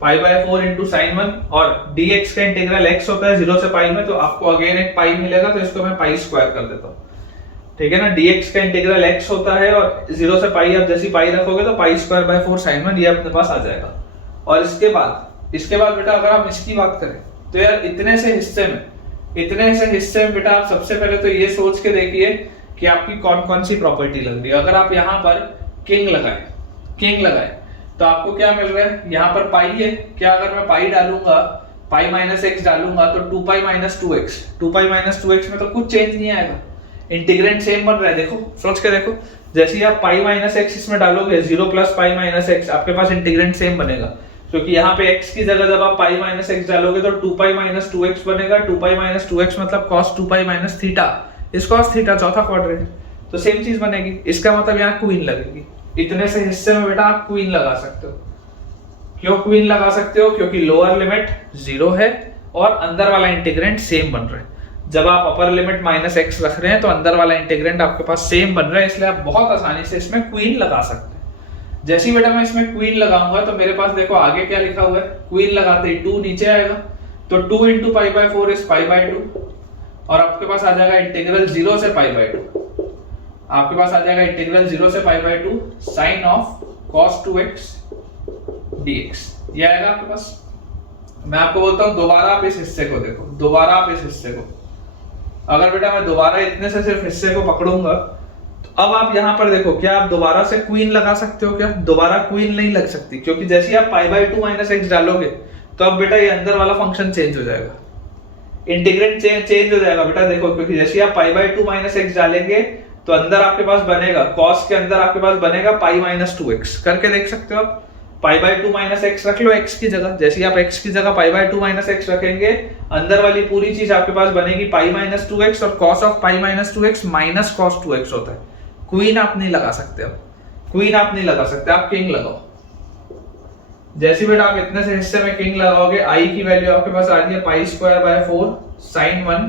pi by 4 into sin 1 और dx का इंटीग्रल x होता है 0 से पाई में, तो आपको अगेन एक पाई मिलेगा, तो इसको मैं पाई स्क्वायर कर देता हूँ। ठीक है ना, dx का इंटीग्रल x होता है और 0 से पाई आप जैसी पाई रखोगे तो पाई स्क्वायर बाय 4 sin 1 ये अपने पास आ जाएगा। और इसके बाद बेटा अगर हम इसकी बात करें तो यार इतने से हिस्से में बेटा आप सबसे पहले तो ये सोच के देखिए कि आपकी कौन कौन सी प्रॉपर्टी लग रही है। अगर आप यहाँ पर किंग लगाए तो आपको क्या मिल रहा है, यहाँ पर पाई है, क्या अगर मैं पाई डालूंगा, पाई माइनस x डालूंगा तो 2 पाई माइनस 2x में तो कुछ चेंज नहीं आएगा, इंटीग्रेंड सेम बन रहा है। देखो सोच के देखो, जैसे ही आप पाई माइनस x इसमें डालोगे 0 प्लस पाई माइनस x, आपके पास इंटीग्रेंड सेम बनेगा, क्योंकि यहाँ पे x की जगह जब आप पाई माइनस x डालोगे तो 2 पाई माइनस 2x बनेगा। 2 पाई माइनस 2x मतलब cos 2 पाई माइनस थीटा, इस cos थीटा चौथा क्वाड्रेंट, तो सेम चीज बनेगी। इसका मतलब यहाँ क्वीन लगेगी। इतने से हिस्से में बेटा आप क्वीन लगा सकते हो। क्यों क्वीन लगा सकते हो? क्योंकि लोअर लिमिट 0 है और अंदर वाला इंटीग्रेंड सेम बन रहा है। जब आप अपर लिमिट माइनस x रख रहे हैं तो अंदर वाला इंटीग्रेंड आपके पास सेम बन रहा है, इसलिए आप बहुत आसानी से इसमें क्वीन लगा सकते हैं। जैसे ही बेटा मैं इसमें क्वीन लगाऊंगा तो मेरे पास देखो आगे क्या लिखा हुआ है, क्वीन लगाते ही 2 नीचे आएगा, तो 2 into pi by 4 is pi by 2 और आपके पास आ जाएगा इंटीग्रल 0 से पाई बाय 2, आपके पास आ जाएगा इंटीग्रल 0 से pi by 2 sine of cos 2x dx, ये आएगा आपके पास। मैं आपको बोलता हूं दोबारा आप इस हिस्से को देखो, दोबारा आप इस हिस्से को, अगर बेटा मैं दोबारा इतने से सिर्फ हिस्से को पकड़ूंगा तो अब आप यहां पर देखो, क्या आप दोबारा से क्वीन लगा सकते हो? क्या दोबारा क्वीन नहीं लग सकती, क्योंकि जैसे ही आप पाई बाय 2 माइनस x डालोगे तो अब बेटा ये अंदर वाला फंक्शन चेंज हो जाएगा। इंटीग्रेंड चेंज हो जाएगा बेटा, देखो, क्योंकि जैसे आप पाई बाय 2 माइनस एक्स डालेंगे तो अंदर आपके पास बनेगा cos के अंदर आपके पास बनेगा पाई माइनस 2x। करके देख सकते हो आप, पाई बाय 2 माइनस एक्स रख लो x की जगह, जैसे ही आप x की जगह पाई बाय 2 माइनस एक्स रखेंगे अंदर वाली पूरी चीज आपके पास बनेगी पाई माइनस 2x, और cos of pi minus 2x minus cos 2x होता है। क्वीन आप नहीं लगा सकते, अब क्वीन आप नहीं लगा सकते, आप किंग लगाओ। जैसे बेटा आप इतने से हिस्से में किंग लगाओगे, आई की वैल्यू आपके पास आ रही है पाई स्क्वायर बाय 4 साइन 1,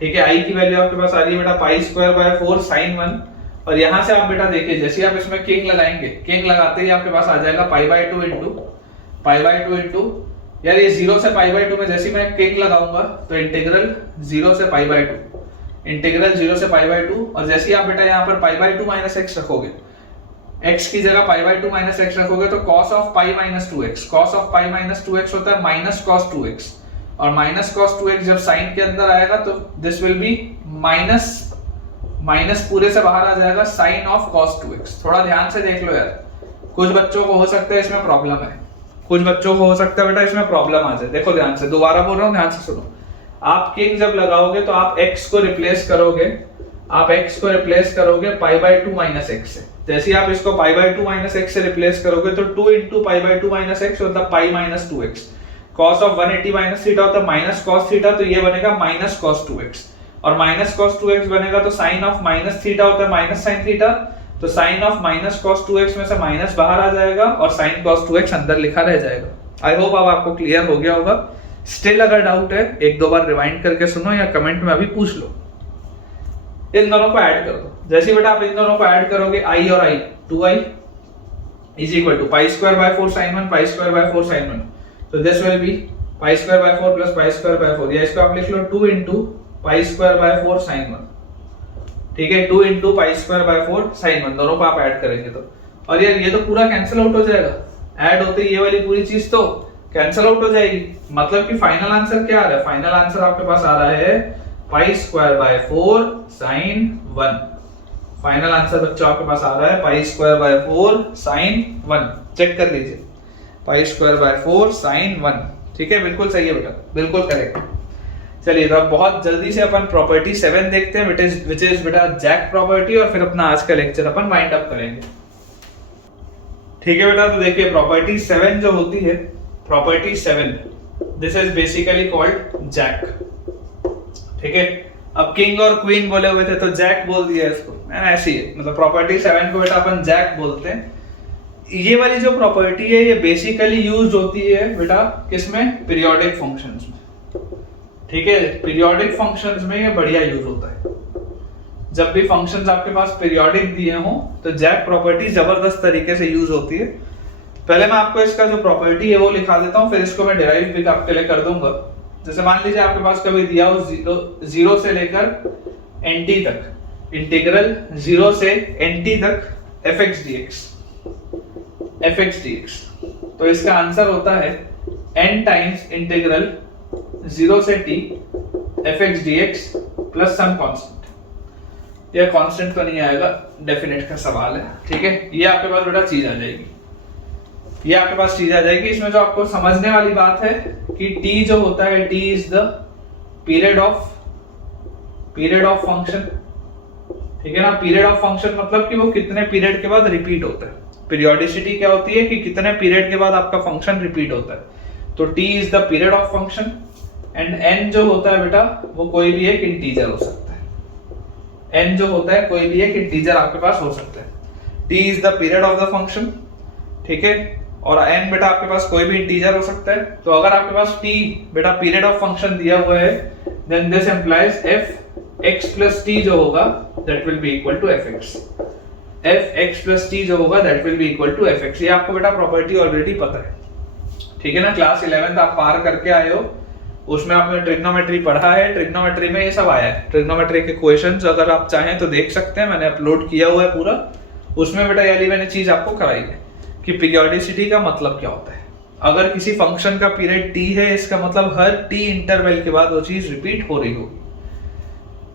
ठीक है, आई की वैल्यू आपके पास आ रही है बेटा पाई स्क्वायर बाय 4 साइन 1, और यहां से आप बेटा देखिए जैसे आप इसमें किंग लगाएंगे, किंग लगाते ही आपके पास आ जाएगा पाई by 2 into pi by 2 into, यार ये 0 से पाई बाय 2 में जैसे मैं किंग लगाऊंगा तो इंटीग्रल 0 से पाई बाय 2, इंटीग्रल 0 से पाई बाय 2, और जैसे ही आप बेटा यहाँ पर पाई बाय 2 माइनस एक्स रखोगे, x की जगह पाई बाय 2 माइनस एक्स रखोगे तो cos of pi minus 2x, cos of pi minus 2x होता है माइनस cos 2x, और माइनस cos 2x जब साइन के अंदर आएगा तो this will be minus, minus पूरे से बाहर आ जाएगा साइन ऑफ cos 2x। थोड़ा ध्यान से देख लो यार, कुछ बच्चों को हो सकता है इसमें प्रॉब्लम है, कुछ बच्चों को हो सकता है बेटा इसमें प्रॉब्लम आ जाए। देखो ध्यान से, दोबारा बोल रहा हूँ, ध्यान से सुनो। आप किंग जब लगाओगे तो आप x को रिप्लेस करोगे, आप x को रिप्लेस करोगे पाई बाय 2 माइनस एक्स से। जैसे आप इसको पाई बाय 2 माइनस एक्स से रिप्लेस करोगे तो 2 into pi by 2 minus x होता है pi minus 2x, cos of 180 minus theta होता है माइनस cos थीटा, तो ये बनेगा माइनस cos 2x, और माइनस cos 2x बनेगा तो साइन ऑफ माइनस थीटा होता है माइनस साइन थीटा, तो sine of minus cos 2x में से माइनस बाहर आ जाएगा और साइन cos 2x अंदर लिखा रह जाएगा। आई होप अब आपको क्लियर हो गया होगा। स्टिल अगर डाउट है एक दो बार रिवाइंड करके सुनो या कमेंट में अभी पूछ लो। इन दोनों को ऐड कर दो, जैसे बेटा आप इन दोनों को ऐड करोगे i और i, 2i is equal to pi square by 4 sin 1 pi square by 4 sin 1, तो this will be pi square by 4 plus pi square by 4, या इसको आप लिख लो 2 into pi square by 4 sin 1, ठीक है, 2 into pi square by 4 sin 1, दोनों को आप ऐड करेंगे तो, और यार ये तो पूरा कैंसिल आउट हो जाएगा, ऐड होते ही ये वाली पूरी चीज तो कैंसिल आउट हो जाएगी। मतलब कि फाइनल आंसर क्या आ रहा है, फाइनल आंसर आपके पास आ रहा है pi square by 4 sin 1, final answer बच्चों आपके पास आ रहा है pi square by 4 sin 1, check कर लीजिए, पाई स्क्वायर बाय 4 sin 1, ठीक है, बिल्कुल सही है बेटा, बिल्कुल करेक्ट। चलिए तो अब बहुत जल्दी से अपन प्रॉपर्टी 7 देखते हैं, विच इज बेटा जैक प्रॉपर्टी, और फिर अपना आज का लेक्चर अपन वाइंड अप करेंगे। ठीक है बेटा, तो देखिए प्रॉपर्टी 7 जो होती है, property 7 this is basically called Jack, ठीक है। अब किंग और क्वीन बोले हुए थे तो जैक बोल दिया इसको, ऐसी है, मतलब प्रॉपर्टी 7 को बेटा अपन जैक बोलते हैं। ये वाली जो प्रॉपर्टी है ये बेसिकली यूज होती है बेटा किसमें, पीरियोडिक फंक्शंस में, ठीक है, पीरियोडिक फंक्शंस में ये बढ़िया यूज होता है। जब भी फंक्शंस आपके पास पीरियोडिक दिए हों तो जैक प्रॉपर्टी जबरदस्त तरीके से यूज होती है। पहले मैं आपको इसका जो प्रॉपर्टी है वो लिखा देता हूं, फिर इसको मैं डिराइव भी आपके लिए कर दूंगा। जैसे मान लीजिए आपके पास कभी दिया हो 0 से लेकर nt तक, इंटीग्रल 0 से nt तक fx dx, तो इसका आंसर होता है n टाइम्स इंटीग्रल 0 से t fx dx plus some constant. यह कांस्टेंट तो नहीं आएगा, डेफिनेट का सवाल है, ठीक है। ये आपके पास बेटा चीज आ जाएगी, ये आपके पास चीज आ जाएगी। इसमें जो आपको समझने वाली बात है कि t जो होता है, t is the period of function, ठीक है ना। पीरियड ऑफ फंक्शन मतलब कि वो कितने पीरियड के बाद रिपीट होता है। पीरियोडिसिटी क्या होती है कि कितने पीरियड के बाद आपका फंक्शन रिपीट होता है। तो t is the period of function and n जो होता है बेटा वो कोई भी एक इंटीजर हो सकता है। n जो होता है कोई भी एक इंटीजर आपके पास हो सकता है। t is the period of the function, ठीक है, और n बेटा आपके पास कोई भी इंटीजर हो सकता है। तो अगर आपके पास t बेटा पीरियड ऑफ फंक्शन दिया हुआ है, then this implies f x plus t जो होगा that will be equal to fx, f x plus t जो होगा that will be equal to fx। ये आपको बेटा प्रॉपर्टी ऑलरेडी पता है, ठीक है ना। क्लास 11th आप पार करके आए हो, उसमें आपने ट्रिग्नोमेट्री पढ़ा है, ट्रिग्नोमेट्री में ये सब आया है। ट्रिग्नोमेट्री के क्वेश्चंस अगर आप चाहें तो देख सकते हैं, मैंने अपलोड किया हुआ है पूरा, उसमें बेटा ये मैंने चीज आपको कराई है कि पीरियोडिसिटी का मतलब क्या होता है। अगर किसी फंक्शन का पीरियड t है, इसका मतलब हर t इंटरवल के बाद वो चीज रिपीट हो रही होगी।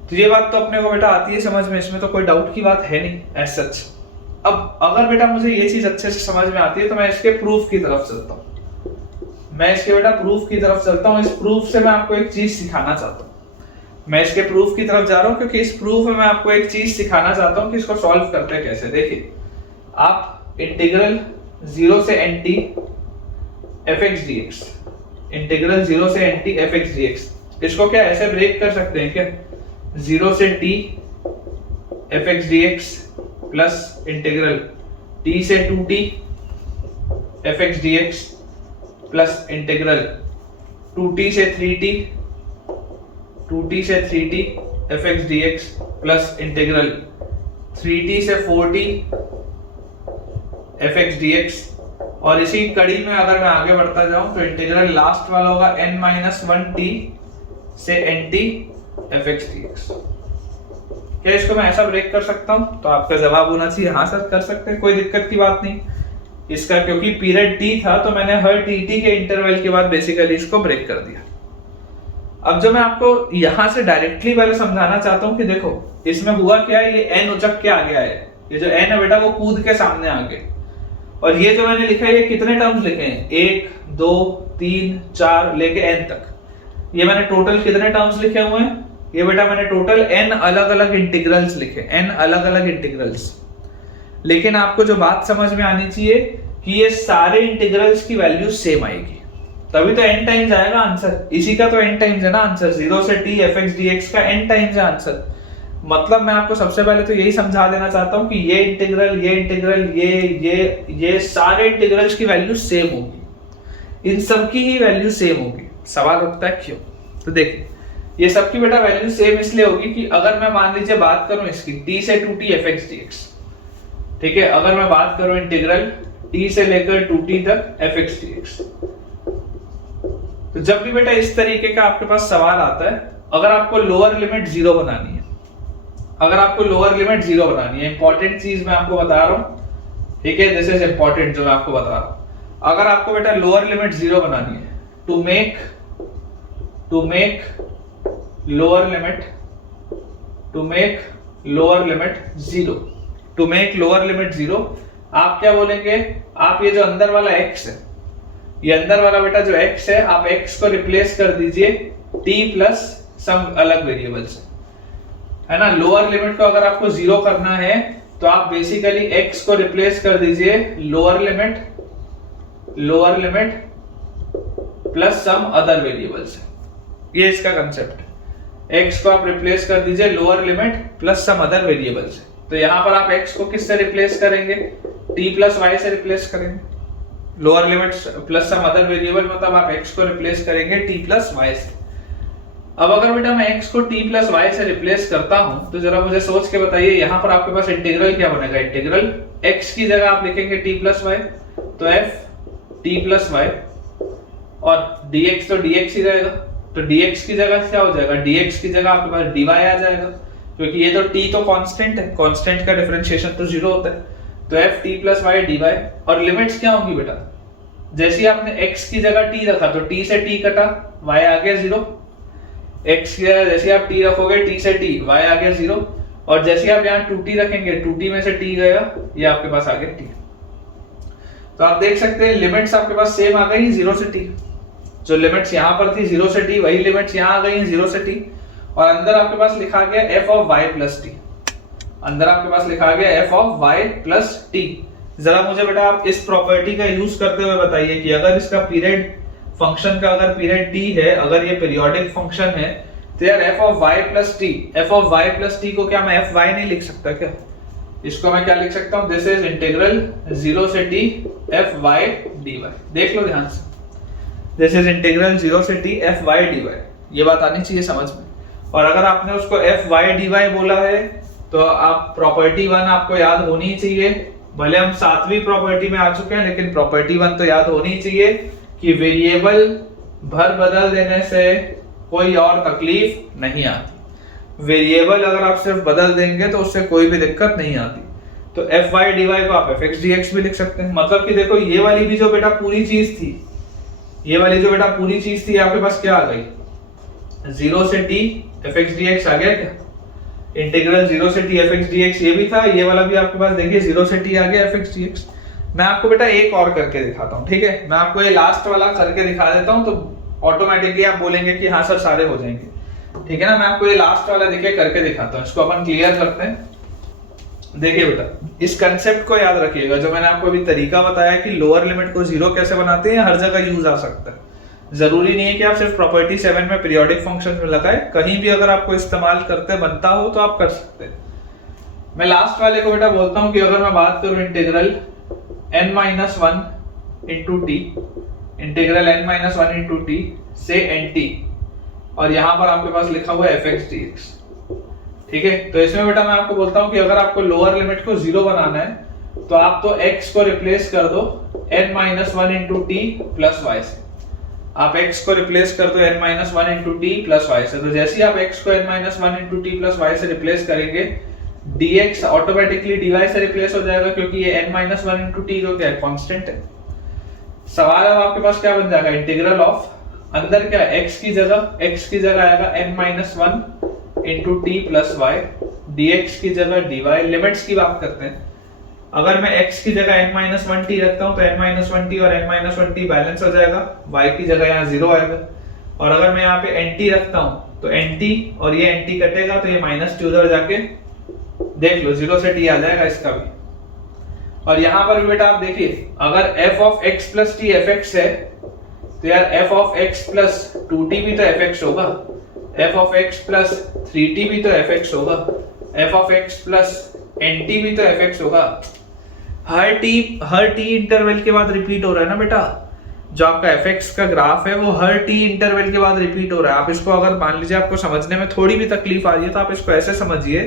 तो ये बात तो अपने को बेटा आती है समझ में, इसमें तो कोई डाउट की बात है नहीं एज सच। अब अगर बेटा मुझे ये चीज अच्छे से समझ में आती है तो मैं इसके प्रूफ की तरफ चलता हूँ। मैं इसके बेटा प्रूफ की तरफ चलता हूँ। इस प्रूफ से मैं आपको एक चीज सिखाना चाहता हूँ। मैं इसके प्रूफ की तरफ जा रहा हूँ क्योंकि इस प्रूफ में मैं आपको एक चीज सिखाना चाहता हूँ कि इसको सॉल्व करते हैं कैसे। देखिए, आप इंटीग्रल 0 से nt fx dx, इंटीग्रल 0 से nt fx dx, इसको क्या ऐसे ब्रेक कर सकते हैं क्या? 0 से t fx dx plus integral t से 2t fx dx plus integral 2t से 3t 2t से 3t fx dx plus integral 3t से 4t fx dx। और इसी कड़ी में अगर मैं आगे बढ़ता जाऊं तो इंटीग्रल लास्ट वाला होगा n-1t से nt fx dx। क्या इसको मैं ऐसा ब्रेक कर सकता हूं? तो आपका जवाब होना चाहिए हाँ सर कर सकते हैं, कोई दिक्कत की बात नहीं इसका, क्योंकि पीरियड t था तो मैंने हर tt के इंटरवल के बाद बेसिकली इसको ब्रेक कर दिया। अब जो मैं आपको यहां से डायरेक्टली पहले समझाना चाहता हूं कि देखो इसमें हुआ क्या है, ये n उचक के आगे आया है, ये जो n है बेटा वो कूद के सामने आ गए। और ये जो मैंने लिखा है ये कितने टर्म्स लिखे हैं? 1 2 3 4 लेके n तक। ये मैंने टोटल कितने टर्म्स लिखे हुए हैं? ये बेटा मैंने टोटल n अलग अलग इंटीग्रल्स लिखे, n अलग अलग इंटीग्रल्स। लेकिन आपको जो बात समझ में आनी चाहिए कि ये सारे इंटीग्रल्स की वैल्यू सेम आएगी, तभी तो n टाइम्स आएगा आंसर। इसी का तो n टाइम्स है ना आंसर, 0 से t fx dx का n टाइम्स है आंसर। मतलब मैं आपको सबसे पहले तो यही समझा देना चाहता हूं कि ये इंटीग्रल, ये इंटीग्रल, ये सारे इंटीग्रल्स की वैल्यू सेम होगी, इन सब की ही वैल्यू सेम होगी। सवाल उठता है क्यों? तो देखिए ये सबकी बेटा वैल्यू सेम इसलिए होगी कि अगर मैं मान लीजिए बात करूं इसकी t से 2t fx dx, ठीक है, अगर मैं बात करूं इंटीग्रल t से लेकर 2t तक fx dx, तो जब भी बेटा इस तरीके का आपके पास सवाल आता है, अगर आपको लोअर लिमिट 0 बनानी है, अगर आपको लोअर लिमिट 0 बनानी है, इंपॉर्टेंट चीज मैं आपको बता रहा हूं, ठीक है, दिस इज इंपॉर्टेंट जो मैं आपको बता रहा हूं। अगर आपको बेटा लोअर लिमिट 0 बनानी है, टू मेक लोअर लिमिट 0, आप क्या बोलेंगे? आप ये जो अंदर वाला x है, ये अंदर वाला बेटा जो x है, आप x को रिप्लेस कर दीजिए t प्लस सम अलग वेरिएबल से, है ना। लोअर लिमिट को अगर आपको 0 करना है तो आप बेसिकली x को रिप्लेस कर दीजिए lower limit plus some other variable से। ये इसका कंसेप्ट है, x को आप रिप्लेस कर दीजिए lower limit plus some other variable से। तो यहां पर आप x को किससे रिप्लेस करेंगे? t प्लस y से रिप्लेस करेंगे। Lower limit plus some other variable मतलब आप x को रिप्लेस करेंगे t प्लस y से। अब अगर बेटा मैं x को t प्लस y से रिप्लेस करता हूं तो जरा मुझे सोच के बताइए यहां पर आपके पास इंटीग्रल क्या बनेगा? इंटीग्रल x की जगह आप लिखेंगे t प्लस y, तो f t प्लस y, और dx तो dx ही रहेगा, तो dx की जगह क्या हो जाएगा? dx की जगह आपके पास dy आ जाएगा, क्योंकि ये तो t तो कांस्टेंट है, कांस्टेंट का डिफरेंशिएशन तो 0 होता है, तो f t plus y dy। और लिमिट्स क्या होंगी बेटा? जैसे ही आपने x की जगह t रखा तो t से t कटा, y आ गया 0, x की जगह जैसे आप t रखोगे t से t, y आ गया 0, और जैसे आप यहाँ 2t रखेंगे 2t में से t गया, ये आपके पास आ गया t। तो आप देख सकते हैं लिमिट्स आपके पास सेम आ गई 0 से t, जो लिमिट्स यहाँ पर थी 0 से t वही लिमिट्स यहाँ आ गई 0 से t, और अंदर आपके पास लिखा गया f of y plus t, अंदर आपके पास लिखा गया f of y plus t। जरा मुझे बेटा आप इस प्रॉपर्टी का यूज करते हुए बताइए कि अगर इसका पीरियड फंक्शन का अगर पीरियड t है, अगर ये पीरियोडिक फंक्शन है, तो यार f of y plus t को क्या मैं fy नहीं लिख सकता क्या? इसको मैं क्या लिख सकता हूँ? दिस इज इंटीग्रल 0 से t fy dy। देख लो ध्यान से, दिस इज इंटीग्रल 0 से t fy dy, ये बात आनी चाहिए समझ में। और अगर आपने उसको fy dy बोला है तो आप प्रॉपर्टी 1 आपको याद होनी ही चाहिए, भले हम 7वीं प्रॉपर्टी में आ चुके हैं लेकिन प्रॉपर्टी 1 तो याद होनी ही चाहिए कि वेरिएबल भर बदल देने से कोई और तकलीफ नहीं आती। वेरिएबल अगर आप सिर्फ बदल देंगे तो उससे कोई भी दिक्कत नहीं आती। तो fy dy को आप fx dx भी लिख सकते हैं। मतलब कि देखो ये वाली भी जो बेटा पूरी चीज थी, ये वाली जो बेटा पूरी चीज थी आपके पास क्या आ गई? 0 से t fx dx आ गया क्या? इंटीग्रल 0 से t fx dx ये भी था, ये वाला भी आपके पास देखिए 0 से t आ गया fx dx। मैं आपको बेटा एक और करके दिखाता हूँ, ठीक है। मैं आपको ये लास्ट वाला करके दिखा देता हूँ, तो ऑटोमेटिकली आप बोलेंगे कि हाँ सर सारे हो जाएंगे, ठीक है ना। मैं आपको ये लास्ट वाला देखिए करके दिखाता हूँ, इसको अपन क्लियर करते हैं। देखिए बेटा, इस कंसेप्ट को याद रखिएगा, जो मैंने आपको अभी तरीका बताया कि लोअर लिमिट को जीरो कैसे बनाते हैं, हर जगह यूज आ सकता है। जरूरी नहीं है कि आप सिर्फ प्रॉपर्टी 7 में पीरियोडिक फंक्शंस में लगाए, कहीं भी अगर आपको इस्तेमाल करते बनता हो तो आप कर सकते हैं। मैं लास्ट वाले को बेटा बोलता हूं कि अगर मैं बात करूं integral n-1 into T, integral n-1 into T से nt, और यहां पर आपके पास लिखा हुआ है fx dx, ठीक है। तो इसमें बेटा मैं आपको बोलता हूं कि अगर आपको लोअर लिमिट को जीरो बनाना है तो आप तो x को रिप्लेस कर दो n-1 into T plus Y से। आप x को रिप्लेस कर दो n-1 into T plus Y से। तो जैसे ही आप x को n-1 into T plus Y से रिप्लेस करेंगे, dx ऑटोमेटिकली dy से रिप्लेस हो जाएगा, क्योंकि ये n-1 इंटू टी जो क्या है, कांस्टेंट है। सवाल अब आपके पास क्या बन जाएगा, इंटीग्रल ऑफ, अंदर क्या है, x की जगह आएगा n-1 into T plus Y, dx की जगह dy। लिमिट्स की बात करते हैं, अगर मैं x की जगह n-1t रखता हूं तो n-1t और n-1t बैलेंस हो जाएगा, y की जगह यहाँ 0 आएगा। और अगर मैं यहाँ पे nt रखता हूं तो nt और ये nt कटेगा, तो ये माइनस टी उधर जाके देख लो 0 से t आ जाएगा इसका भी। और यहाँ पर भी बेटा आप देखिए, अगर f of x plus t fx है तो यार f of x plus 2t भी तो fx होगा, f of x plus 3t भी तो fx होगा, f of x plus nt भी तो fx होगा। हर t इंटरवल के बाद रिपीट हो रहा है ना बेटा, जो आपका fx का ग्राफ है वो हर t इंटरवल के बाद रिपीट हो रहा है। आप इसको अगर मान लीजिए आपको समझने में थोड़ी भी तकलीफ आ रही है तो आप इसको ऐसे समझिए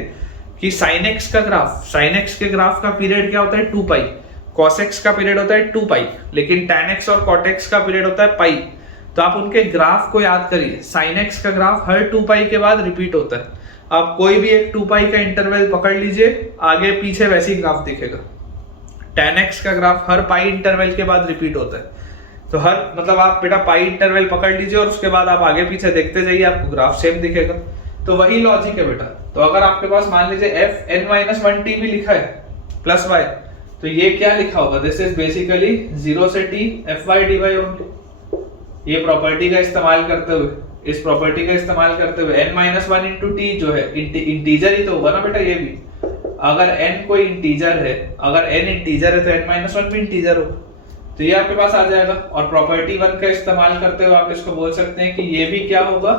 कि sin x के ग्राफ का पीरियड क्या होता है 2 पाई, cos x का पीरियड होता है 2 पाई, लेकिन tan x और cot x का पीरियड होता है पाई। तो आप उनके ग्राफ को याद करिए, sin x का ग्राफ हर 2 पाई के बाद रिपीट होता है। आप कोई भी एक 2 पाई का इंटरवल पकड़ लीजिए, आगे पीछे वैसे ही ग्राफ दिखेगा। tan x का ग्राफ हर पाई इंटरवल के बाद रिपीट होता है। तो हर मतलब आप बेटा पाई इंटरवल पकड़ लीजिए और उसके बाद आप आगे पीछे देखते जाइए, आपको ग्राफ सेम दिखेगा। तो वही लॉजिक है बेटा। तो अगर आपके पास मान लीजिए f n-1t भी लिखा है प्लस y, तो ये क्या लिखा होगा, दिस इज बेसिकली 0 से t fy dy ओनली। ये प्रॉपर्टी का इस्तेमाल करते हुए, इस प्रॉपर्टी का इस्तेमाल करते हुए n-1 इंटू टी जो है इंटीजर ही तो होगा ना बेटा। ये भी अगर n कोई इंटीजर है, अगर n इंटीजर है तो n-1 भी इंटीजर होगा, तो ये आपके पास आ जाएगा। और प्रॉपर्टी 1 का इस्तेमाल करते हुए आप इसको बोल सकते हैं कि ये भी क्या होगा,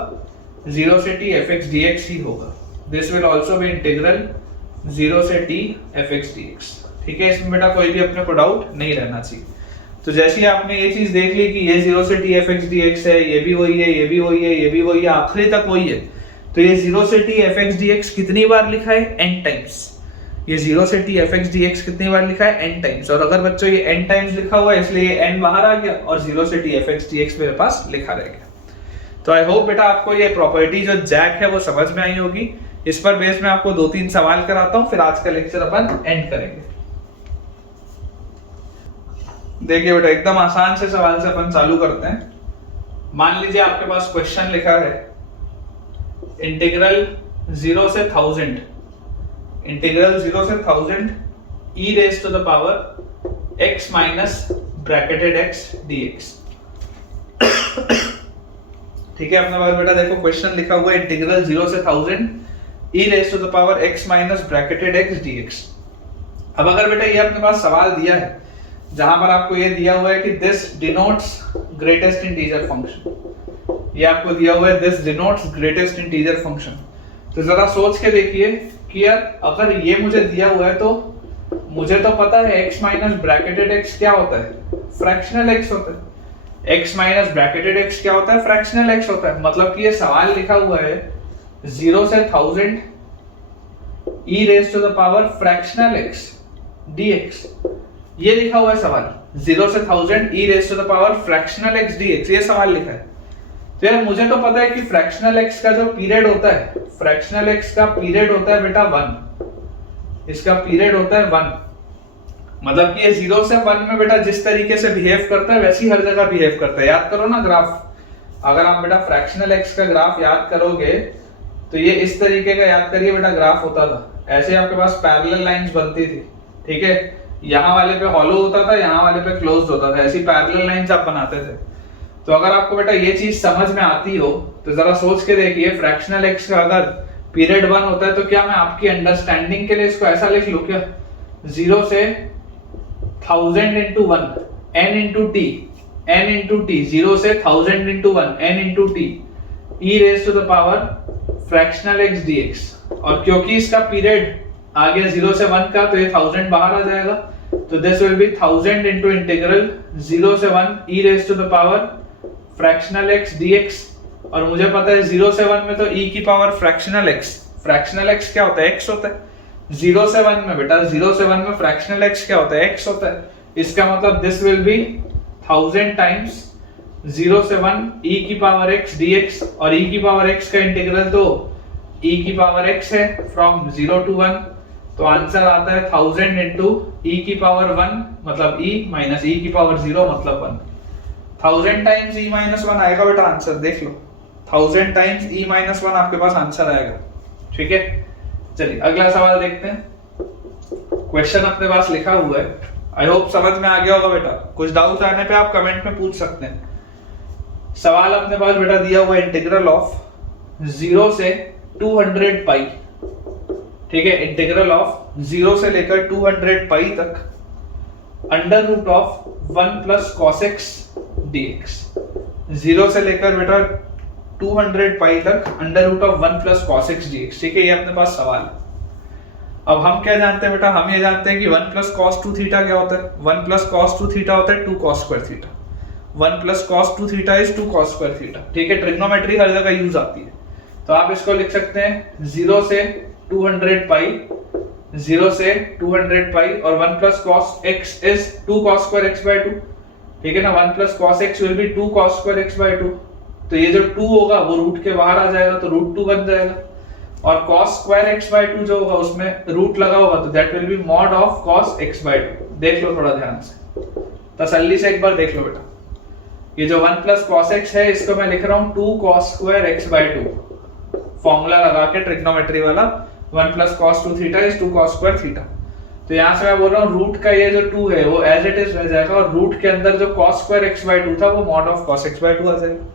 0 से t fx dx ही होगा। This will also be integral 0 से t fx dx, ठीक है। इसमें बेटा कोई भी अपने को डाउट नहीं रहना चाहिए। तो जैसे ही आपने ये चीज देख ली कि ये 0 से t fx dx है, ये भी वही है, ये भी वही है, ये भी वही है, आखिरी तक वही है, तो ये 0 से t fx dx कितनी बार लिखा है, n टाइम्स। ये 0 से t fx dx कितनी बार लिखा है, n टाइम्स। और अगर बच्चों ये n टाइम्स लिखा हुआ है इसलिए ये n बाहर आ गया और 0 से t fx dx मेरे पास लिखा रह गया। तो आई होप बेटा आपको ये प्रॉपर्टी जो जैक है वो समझ में आई होगी। इस पर बेस में आपको 2-3 सवाल कराता हूं, फिर आज का लेक्चर अपन एंड करेंगे। देखिए बेटा, एकदम आसान से सवाल से अपन चालू करते हैं। मान लीजिए आपके पास क्वेश्चन लिखा है इंटीग्रल 0 से 1000, इंटीग्रल 0 से 1000 e raise to the power x minus bracketed x dx। ठीक है, अपने पास बेटा देखो क्वेश्चन लिखा हुआ है इंटीग्रल 0 से 1000 e raise to the power x minus bracketed x dx। अब अगर बेटा ये अपने पास सवाल दिया है जहां पर आपको ये दिया हुआ है कि this denotes greatest integer function, ये आपको दिया हुआ है this denotes greatest integer function, तो जरा सोच के देखिए कि यार अगर ये मुझे दिया हुआ है तो मुझे तो पता है x माइनस ब्रैकेटेड x क्या होता है, फ्रैक्शनल x होता है। x माइनस ब्रैकेटेड x क्या होता है, फ्रैक्शनल x होता है। मतलब कि ये सवाल लिखा हुआ है 0 से 1000 e raise to the power fractional x dx, ये लिखा हुआ है सवाल 0 से 1000 e raise to the power fractional x dx, ये सवाल लिखा है। तो यार मुझे तो पता है कि फ्रैक्शनल x का जो पीरियड होता है, फ्रैक्शनल x का पीरियड होता है बेटा 1, इसका पीरियड होता है 1। मतलब कि ये 0 से 1 में बेटा जिस तरीके से बिहेव करता है वैसी हर जगह बिहेव करता है। याद करो ना ग्राफ, अगर आप बेटा फ्रैक्शनल x का ग्राफ याद करोगे तो ये इस तरीके का याद करिए बेटा ग्राफ होता था, ऐसे आपके पास पैरेलल लाइंस बनती थी, ठीक है। यहाँ वाले पे हॉलो होता था, यहाँ वाले पे क्लोज्ड होता था, ऐसी पैरेलल लाइंस आप बनाते थे। तो अगर आपको बेटा ये चीज समझ में आती हो तो जरा सोच के देखिए, फ्रैक्शनल एक्स का अगर पीरियड 1 होता है तो क्या मैं आपकी अंडरस्टैंडिंग के लिए इसको ऐसा लिख लूं क्या, 0 से 1000 into 1 n into t, n into t, 0 से 1000 into 1 n into t e raised to the power fractional x dx। और क्योंकि इसका पीरियड आ गया 0 से 1 का तो ये 1000 बाहर आ जाएगा, तो this will B 1000 into integral 0 से 1 e raised to the power fractional x dx। और मुझे पता है 0 से 1 में तो e की पावर फ्रैक्शनल x क्या होता है, x होता है। 0 से 1 में बेटा, 0 से 1 में फ्रैक्शनल x क्या होता है, x होता है। इसका मतलब दिस विल बी 1000 टाइम्स 0 से 1 e की पावर x dx। और e की पावर x का इंटीग्रल तो e की पावर x है फ्रॉम 0 to 1, तो आंसर आता है 1000 into e की पावर 1 मतलब e माइनस e की पावर 0 मतलब 1। 1000 टाइम्स e माइनस 1 आएगा बेटा आंसर, देख लो 1000 टाइम्स e माइनस 1 आपके पास आंसर आएगा। ठीक है, चलिए अगला सवाल देखते हैं। क्वेश्चन अपने पास लिखा हुआ है, आई होप समझ में आ गया होगा बेटा। कुछ डाउट आने पे आप कमेंट में पूछ सकते हैं। सवाल अपने पास बेटा दिया हुआ है इंटीग्रल ऑफ 0 से 200 पाई। ठीक है, इंटीग्रल ऑफ 0 से लेकर 200 पाई तक under root of 1 plus cos x dx। 0 से लेकर बेटा 200 पाई तक under root of 1 plus cos x dx। ठीक है, ये अपने पास सवाल है। अब हम क्या जानते हैं बेटा, हम ये जानते हैं कि 1 प्लस cos 2 थीटा क्या होता है, 1 प्लस cos 2 थीटा होता है 2 cos square theta. 1 plus cos 2 theta is 2 cos square theta. ठीक है, ट्रिग्नोमेट्री हर जगह यूज आती है, तो आप इसको लिख सकते हैं 0 से 200 पाई, 0 से 200 पाई और 1 plus cos x is 2 cos square x by 2। ठीक है ना, 1 plus cos x will be 2 cos square x by 2। तो ये जो 2 होगा वो रूट के बाहर आ जाएगा तो रूट 2 बन जाएगा, और cos स्क्वायर x by 2 जो होगा उसमें रूट लगा होगा तो that will B mod of cos x by 2। देख लो थोड़ा ध्यान से, तसल्ली से एक बार देख लो बेटा। ये जो 1 प्लस cos x है इसको मैं लिख रहा हूं 2 cos square x by 2, formula लगा के ट्रिग्नोमेट्री वाला। 1 plus cos 2 theta is 2 cos square theta. तो यहां से मैं बोल रहा हूं रूट का ये जो 2 है वो एज इट इज रह जाएगा, और रूट के अंदर जो cos स्क्वायर x by 2 था वो mod of cos x by 2 आ जाएगा।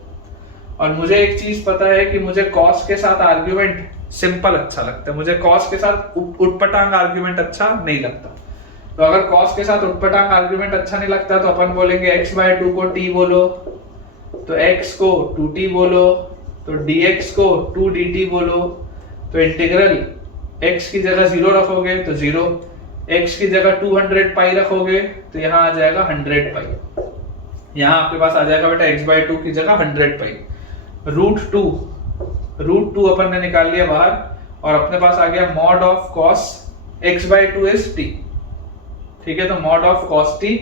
और मुझे एक चीज पता है कि मुझे cos के साथ आर्गुमेंट सिंपल अच्छा लगता है, मुझे cos के साथ उटपटांग आर्गुमेंट अच्छा नहीं लगता। तो अगर cos के साथ उटपटांग आर्गुमेंट अच्छा नहीं लगता तो अपन बोलेंगे x by 2 को t बोलो, तो x को 2t बोलो, तो dx को 2 dt बोलो। तो इंटीग्रल x की जगह 0 रखोगे तो 0, x की जगह 200 पाई रखोगे तो यहाँ आ जाएगा 100 पाई। यहाँ आपके पास आ जाएगा बेटा x by 2 की जगह 100 पाई। रूट 2 अपन ने निकाल लिया बाहर, और अपने पास आ गया mod of cos x by 2 is t। ठीक है, तो मॉड ऑफ cos t,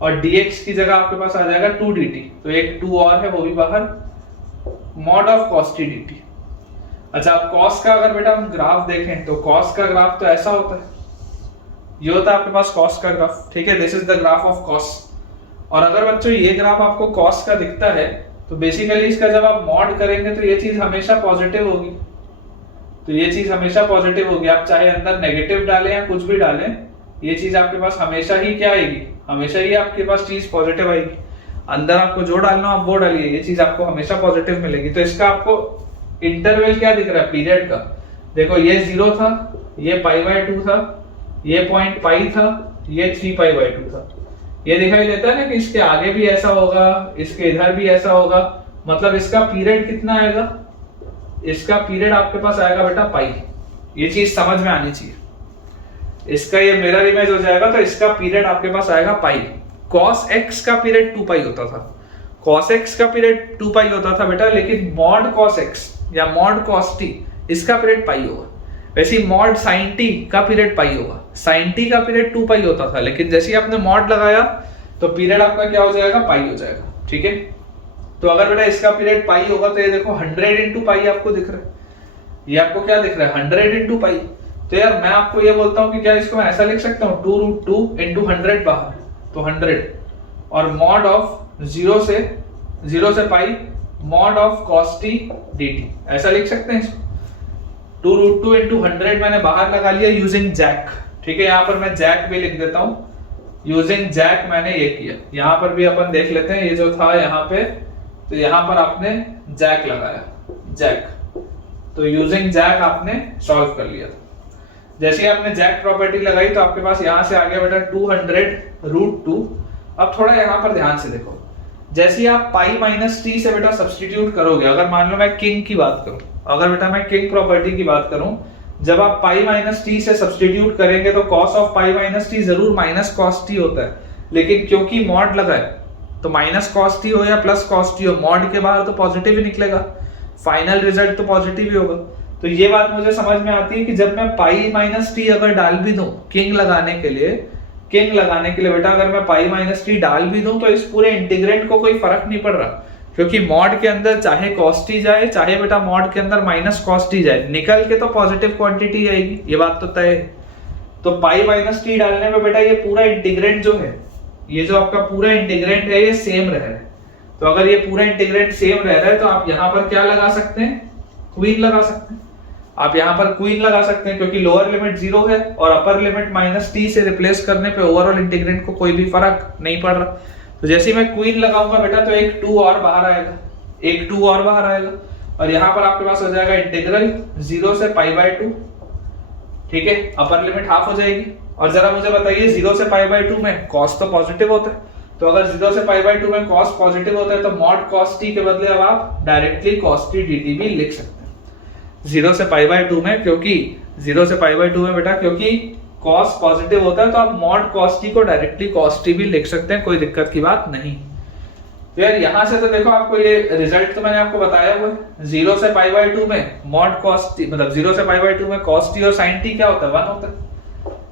और dx की जगह आपके पास आ जाएगा 2 dt, तो एक 2 और है वो भी बाहर, mod of cos t dt। अच्छा, अब cos का अगर बेटा हम ग्राफ देखें तो cos का ग्राफ तो ऐसा होता है, ये होता है आपके पास cos का ग्राफ। ठीक है, this is the graph of cos। और अगर बच्चों ये ग्राफ आपको cos का दिखता है तो बेसिकली इसका जब आप मॉड करेंगे तो ये चीज हमेशा पॉजिटिव होगी, तो ये चीज हमेशा पॉजिटिव होगी। आप चाहे अंदर नेगेटिव डालें या कुछ भी डालें, ये चीज आपके पास हमेशा ही क्या आएगी, हमेशा ही आपके पास चीज पॉजिटिव आएगी। अंदर आपको जो डालना आप वो डालिए, ये चीज आपको हमेशा पॉजिटिव मिलेगी। तो इसका आपको इंटरवल क्या दिख रहा है पीरियड का, देखो ये 0 था, ये π/2 था, ये पॉइंट पाई था, ये 3π/2 था। ये दिखाई देता है ना कि इसके आगे भी ऐसा होगा, इसके इधर भी ऐसा होगा, मतलब इसका पीरियड कितना आएगा, इसका पीरियड आपके पास आएगा बेटा पाई। ये चीज समझ में आनी चाहिए, इसका ये मिरर इमेज हो जाएगा तो इसका पीरियड आपके पास आएगा पाई। cos x का पीरियड 2 पाई होता था, cos x का पीरियड 2 पाई होता था बेटा, लेकिन मॉड cos x या मॉड cos t इसका पीरियड पाई होगा। वैसे मॉड sin t का पीरियड पाई होगा, sin t का पीरियड 2 पाई होता था, लेकिन जैसे ही आपने मॉड लगाया तो पीरियड आपका क्या हो जाएगा, पाई हो जाएगा। ठीक है, तो अगर बेटा इसका पीरियड पाई होगा तो ये देखो 100 इंटू पाई आपको दिख रहा है, ये आपको क्या दिख रहा है 100 इंटू पाई। तो यार मैं आपको ये बोलता हूँ कि क्या इसको मैं ऐसा लिख सकता हूँ 2√2 इंटू 100 बाहर, तो 100 और मॉड ऑफ 0 से pi mod of cos t dt, ऐसा लिख सकते हैं इसको। 2√2 इंटू 100 मैंने बाहर लगा लिया यूजिंग जैक। ठीक है, यहाँ पर मैं जैक भी लिख देता हूँ, यूजिंग जैक मैंने ये किया। यहाँ पर भी अपन देख लेते हैं, ये जो था यहाँ पे, तो यहाँ पर आपने जैक लगाया, जैक, तो यूजिंग जैक आपने सॉल्व कर लिया था। जैसे ही आपने जैक प्रॉपर्टी लगाई तो आपके पास यहाँ से आ गया बेटा 200√2। अब थोड़ा यहाँ पर ध्यान से देखो, जैसे ही आप पाई माइनस टी से बेटा सब्सटीट्यूट करोगे, अगर मान लो मैं किंग की बात करूं, अगर बेटा मैं किंग प्रॉपर्टी की बात करूं, जब आप पाई माइनस टी से सब्सटीट्यूट करेंगे तो cos of pi minus T जरूर माइनस कॉस टी होता है, लेकिन क्योंकि मॉड लगा है तो माइनस कॉस टी हो या प्लस कॉस टी हो, मॉड के बाहर तो पॉजिटिव ही निकलेगा, फाइनल रिजल्ट तो पॉजिटिव ही होगा। तो ये बात मुझे समझ में आती है कि जब मैं पाई माइनस टी अगर डाल भी दूं किंग लगाने के लिए, किंग लगाने के लिए बेटा अगर मैं पाई माइनस टी डाल भी दूं तो इस पूरे इंटीग्रेंड को कोई फर्क नहीं पड़ रहा, क्योंकि मॉड के अंदर चाहे कॉस टी जाए चाहे बेटा मॉड के अंदर माइनस कॉस टी जाए, निकल के तो पॉजिटिव क्वांटिटी आएगी, ये बात तो तय है। तो पाई माइनस टी डालने में बेटा ये पूरा इंटीग्रेंड जो है, ये जो आपका पूरा इंटीग्रेंड है, ये सेम रह रहा है। तो अगर ये पूरा इंटीग्रेंड सेम रह रहा है तो आप यहाँ पर क्या लगा सकते हैं, क्वीन लगा सकते हैं। आप यहाँ पर क्वीन लगा सकते हैं क्योंकि लोअर लिमिट 0 है और अपर लिमिट माइनस टी से रिप्लेस करने पे ओवरऑल इंटीग्रेंड को कोई भी फर्क नहीं पड़ रहा। तो जैसे ही मैं क्वीन लगाऊंगा बेटा तो एक 2 और बाहर आएगा, एक 2 और बाहर आएगा, और यहाँ पर आपके पास हो जाएगा इंटीग्रल 0 से π/2, ठीक है, अपर लिमिट हाफ हो जाएगी। और जरा मुझे बताइए 0 से π/2 में कॉस तो पॉजिटिव होता है, तो अगर 0 से π/2 में कॉस पॉजिटिव होता है तो मॉड कॉस टी के बदले अब आप डायरेक्टली कॉस टी dt भी लिख सकते हैं 0 से π/2 में, क्योंकि 0 से π/2 में बेटा क्योंकि कॉस पॉजिटिव होता है तो आप मॉड कॉस टी को डायरेक्टली कॉस टी भी लिख सकते हैं, कोई दिक्कत की बात नहीं। तो यार यहाँ से तो देखो आपको ये रिजल्ट तो मैंने आपको बताया हुआ है, 0 से π/2 में मॉड कॉस टी, मतलब 0 से π/2 में कॉस टी और साइन टी क्या होता है, 1 होता है।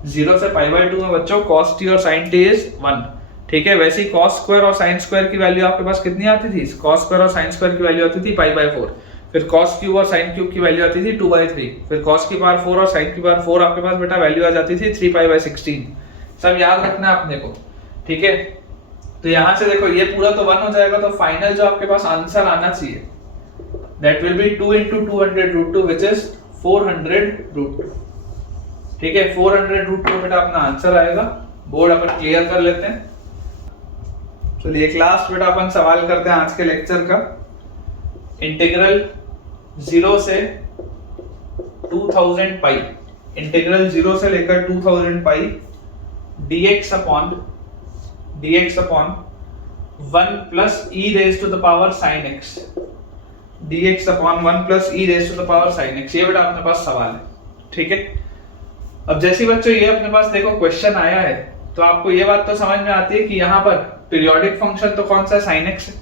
0 से π/2 में बच्चों कॉस टी और साइन टी इज 1, ठीक है। वैसे ही कॉस स्क्वायर और साइन स्क्वायर की वैल्यू आपके पास कितनी आती थी, कॉस स्क्वायर और साइन स्क्वायर की वैल्यू आती थी π/4, फिर cos क्यूब और sin क्यूब की वैल्यू आती थी 2/3, फिर cos की पावर 4 और sin की पावर 4 आपके पास बेटा वैल्यू आ जाती थी 3π/16। सब याद रखना है अपने को, ठीक है। तो यहां से देखो ये पूरा तो 1 हो जाएगा, तो फाइनल जो आपके पास आंसर आना चाहिए that will B 2 × 200√2 which is 400√2, ठीक है। 400√2 बेटा अपना आंसर आएगा। बोर्ड अपन क्लियर कर लेते हैं। चलिए एक लास्ट बेटा अपन सवाल करते हैं आज के लेक्चर का। इंटीग्रल 0 से 2000 पाई, इंटीग्रल 0 से लेकर 2000 पाई dx upon 1 plus e raise to the power sin x, dx upon 1 plus e raise to the power sin x, ये बेटा अपने पास सवाल है, ठीक है। अब जैसे बच्चों ये अपने पास देखो क्वेश्चन आया है तो आपको ये बात तो समझ में आती है कि यहाँ पर पीरियोडिक फंक्शन तो कौन सा है, sin x है।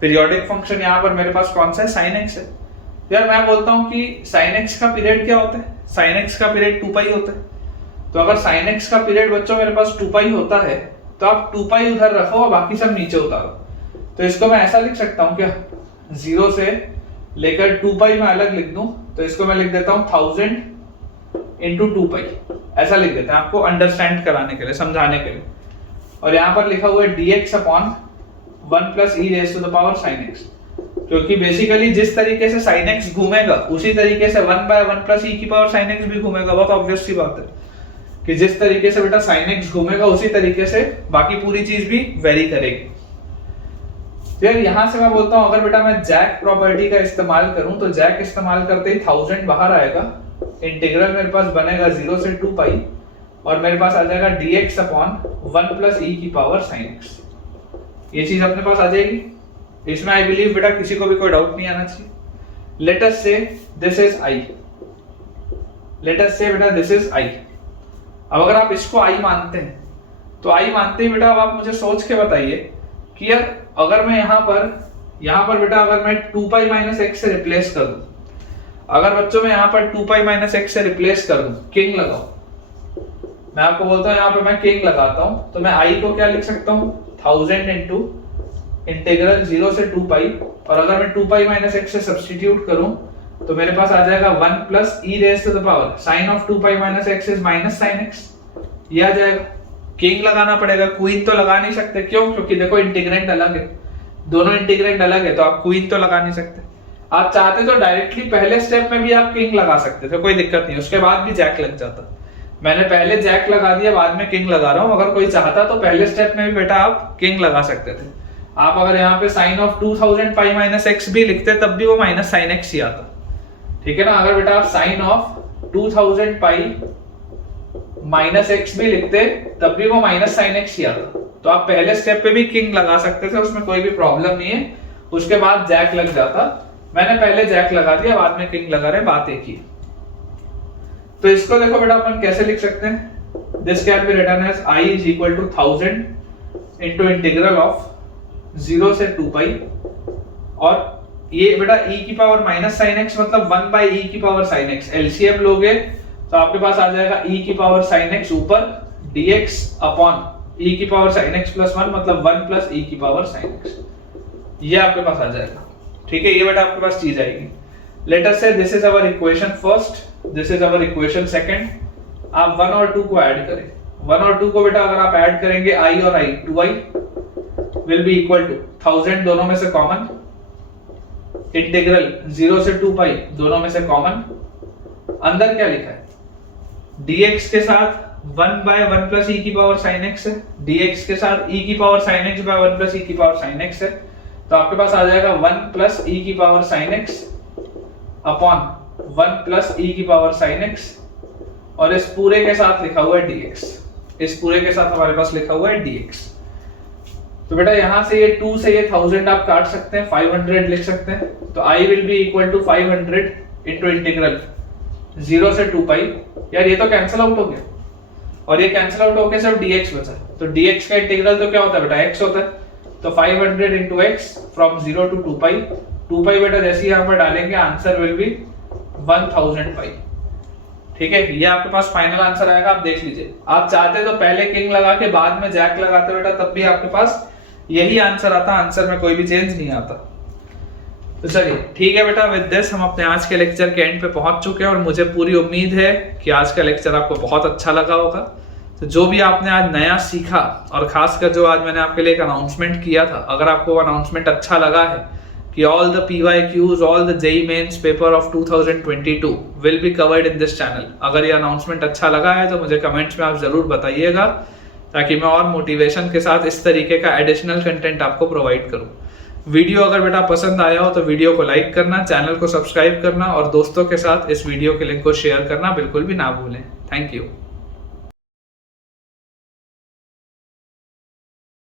पीरियोडिक फंक्शन यहाँ पर मेरे पास कौन सा है, sin x है। यार मैं बोलता हूँ कि sin x का पीरियड क्या होता है, sin x का पीरियड 2π होता है। तो अगर sin x का पीरियड बच्चों मेरे पास 2π होता है तो आप 2π उधर रखो और बाकी सब नीचे उतारो। तो इसको मैं ऐसा लिख सकता हूँ क्या, 0 से लेकर 2π में अलग लिख दूं तो इसको मैं लिख देता हूँ 1000 × 2π, ऐसा लिख देते हैं आपको अंडरस्टैंड कराने के लिए, समझाने के लिए। और यहाँ पर लिखा हुआ है dx upon 1 plus e raise to the power sin x, क्योंकि बेसिकली जिस तरीके से sin x घूमेगा उसी तरीके से 1/1 प्लस e की पावर sin x भी घूमेगा। बहुत ऑब्वियस सी बात है कि जिस तरीके से बेटा sin x घूमेगा उसी तरीके से बाकी पूरी चीज भी वेरी करेगी। फिर यहां से मैं बोलता हूं अगर बेटा मैं जैक प्रॉपर्टी का इस्तेमाल करूं तो जैक इस्तेमाल करते ही 1000 बाहर आएगा, इंटीग्रल मेरे पास बनेगा 0 से 2π और मेरे पास आ जाएगा dx अपॉन 1 प्लस e की पावर sin x, ये चीज अपने पास आ जाएगी। इसमें आई बिलीव बेटा किसी को भी कोई डाउट नहीं आना चाहिए। Late us say this is i, late us से बेटा दिस इज i। अब अगर आप इसको i मानते हैं तो i मानते ही बेटा अब आप मुझे सोच के बताइए कि यार अगर मैं यहाँ पर बेटा अगर मैं 2π माइनस x से रिप्लेस कर दूं, अगर बच्चों में यहाँ पर 2π माइनस x से रिप्लेस कर दूं, किंग लगाओ, मैं आपको बोलता हूँ यहाँ पे मैं किंग लगाता हूँ तो मैं i को क्या लिख सकता हूँ 1000 इंटू इंटीग्रल 0 से 2π, और अगर मैं 2π माइनस x से सब्स्टिट्यूट करूं तो मेरे पास आ जाएगा 1 plus e raise to the power sin of 2π minus x is minus sin x, ये आ जाएगा। किंग लगाना पड़ेगा, क्वीन तो लगा नहीं सकते, क्यों, क्योंकि देखो इंटीग्रेंड अलग है, दोनों इंटीग्रेंड अलग है तो आप क्वीन तो लगा नहीं सकते। आप चाहते तो डायरेक्टली पहले स्टेप में भी आप किंग लगा सकते थे, कोई दिक्कत नहीं, उसके बाद भी जैक लग जाता। मैंने पहले जैक लगा दिया, बाद में किंग लगा रहा हूं। अगर कोई चाहता तो पहले स्टेप में भी बेटा आप किंग लगा सकते थे। आप अगर यहाँ पे साइन ऑफ 2000 पाई माइनस एक्स भी लिखते तब भी वो माइनस साइन एक्स ही आता, ठीक है ना। अगर बेटा आप साइन ऑफ 2000 पाई माइनस एक्स भी लिखते तब भी वो माइनस साइन एक्स ही आता। तो आप पहले स्टेप पे भी किंग लगा सकते थे, उसमें कोई भी प्रॉब्लम नहीं है। उसके बाद जैक लग जाता, मैंने पहले जैक लगा दिया, बाद में किंग लगा रहे, बात एक ही। तो इसको देखो बेटा अपन कैसे लिख सकते हैं, this can be written as i is equal to 1000 into integral of 0 से 2 पाई, और ये बेटा e की पावर माइनस साइन x मतलब 1 बाई e की पावर साइन x, एलसीएम लोगे तो आपके पास आ जाएगा e की पावर साइन x ऊपर dx अपॉन e की पावर साइन x प्लस 1 मतलब 1 प्लस e की पावर साइन x, ये आपके पास आ जाएगा, ठीक है। ये बेटा आपके पास चीज आएगी। Let us say this is our equation first, this is our equation second. आप 1 और 2 को ऐड करें, 1 और 2 को बेटा अगर आप ऐड करेंगे i और i 2i will be equal to 1000 दोनों में से कॉमन, इंटीग्रल 0 से 2 पाई दोनों में से कॉमन, अंदर क्या लिखा है dx के साथ 1 बाय 1 प्लस e की पावर sin x है, dx के साथ e की power sin x by 1 plus e की पावर sin x है। तो आपके पास आ जाएगा 1 प्लस e की power sin x upon 1 plus e की पावर sin x, और इस पूरे के साथ लिखा हुआ है dx, इस पूरे के साथ हमारे पास लिखा हुआ है dx। तो बेटा यहां से ये 2 से ये 1000 आप काट सकते हैं, 500 लिख सकते हैं। तो i will be equal to 500 into integral 0 से 2 पाई, यार ये तो कैंसिल आउट हो गया, और ये कैंसिल आउट होके सिर्फ dx बचा। तो dx का इंटीग्रल तो क्या होता है बेटा x होता है। तो 500 इनटू x फ्रॉम 0 टू 2 पाई, 2 पाई बेटा जैसे ही यहां पर डालेंगे आंसर विल बी 1000 पाई, ठीक है। ये आपके पास फाइनल आंसर आएगा, आप देख लीजिए। आप चाहते तो पहले किंग लगा के बाद में जैक लगाते बेटा, तब भी आपके पास यही आंसर आता, आंसर में कोई भी चेंज नहीं आता। तो चलिए ठीक है बेटा, विद दिस हम अपने आज के लेक्चर के एंड पे पहुंच चुके हैं, और मुझे पूरी उम्मीद है कि आज का लेक्चर आपको बहुत अच्छा लगा होगा। तो जो भी आपने आज नया सीखा, और खासकर जो आज मैंने आपके लिए एक अनाउंसमेंट किया था, अगर आपको वो अनाउंसमेंट अच्छा लगा है कि all the PYQs, all the JEE mains paper of 2022 will be covered in this channel, अगर ये अनाउंसमेंट अच्छा लगा है तो मुझे कमेंट्स में आप जरूर बताइएगा, ताकि मैं और मोटिवेशन के साथ इस तरीके का एडिशनल कंटेंट आपको प्रोवाइड करूं। वीडियो अगर बेटा पसंद आया हो तो वीडियो को लाइक करना, चैनल को सब्सक्राइब करना, और दोस्तों के साथ इस वीडियो के लिंक को शेयर करना बिल्कुल भी ना भूलें। Thank you.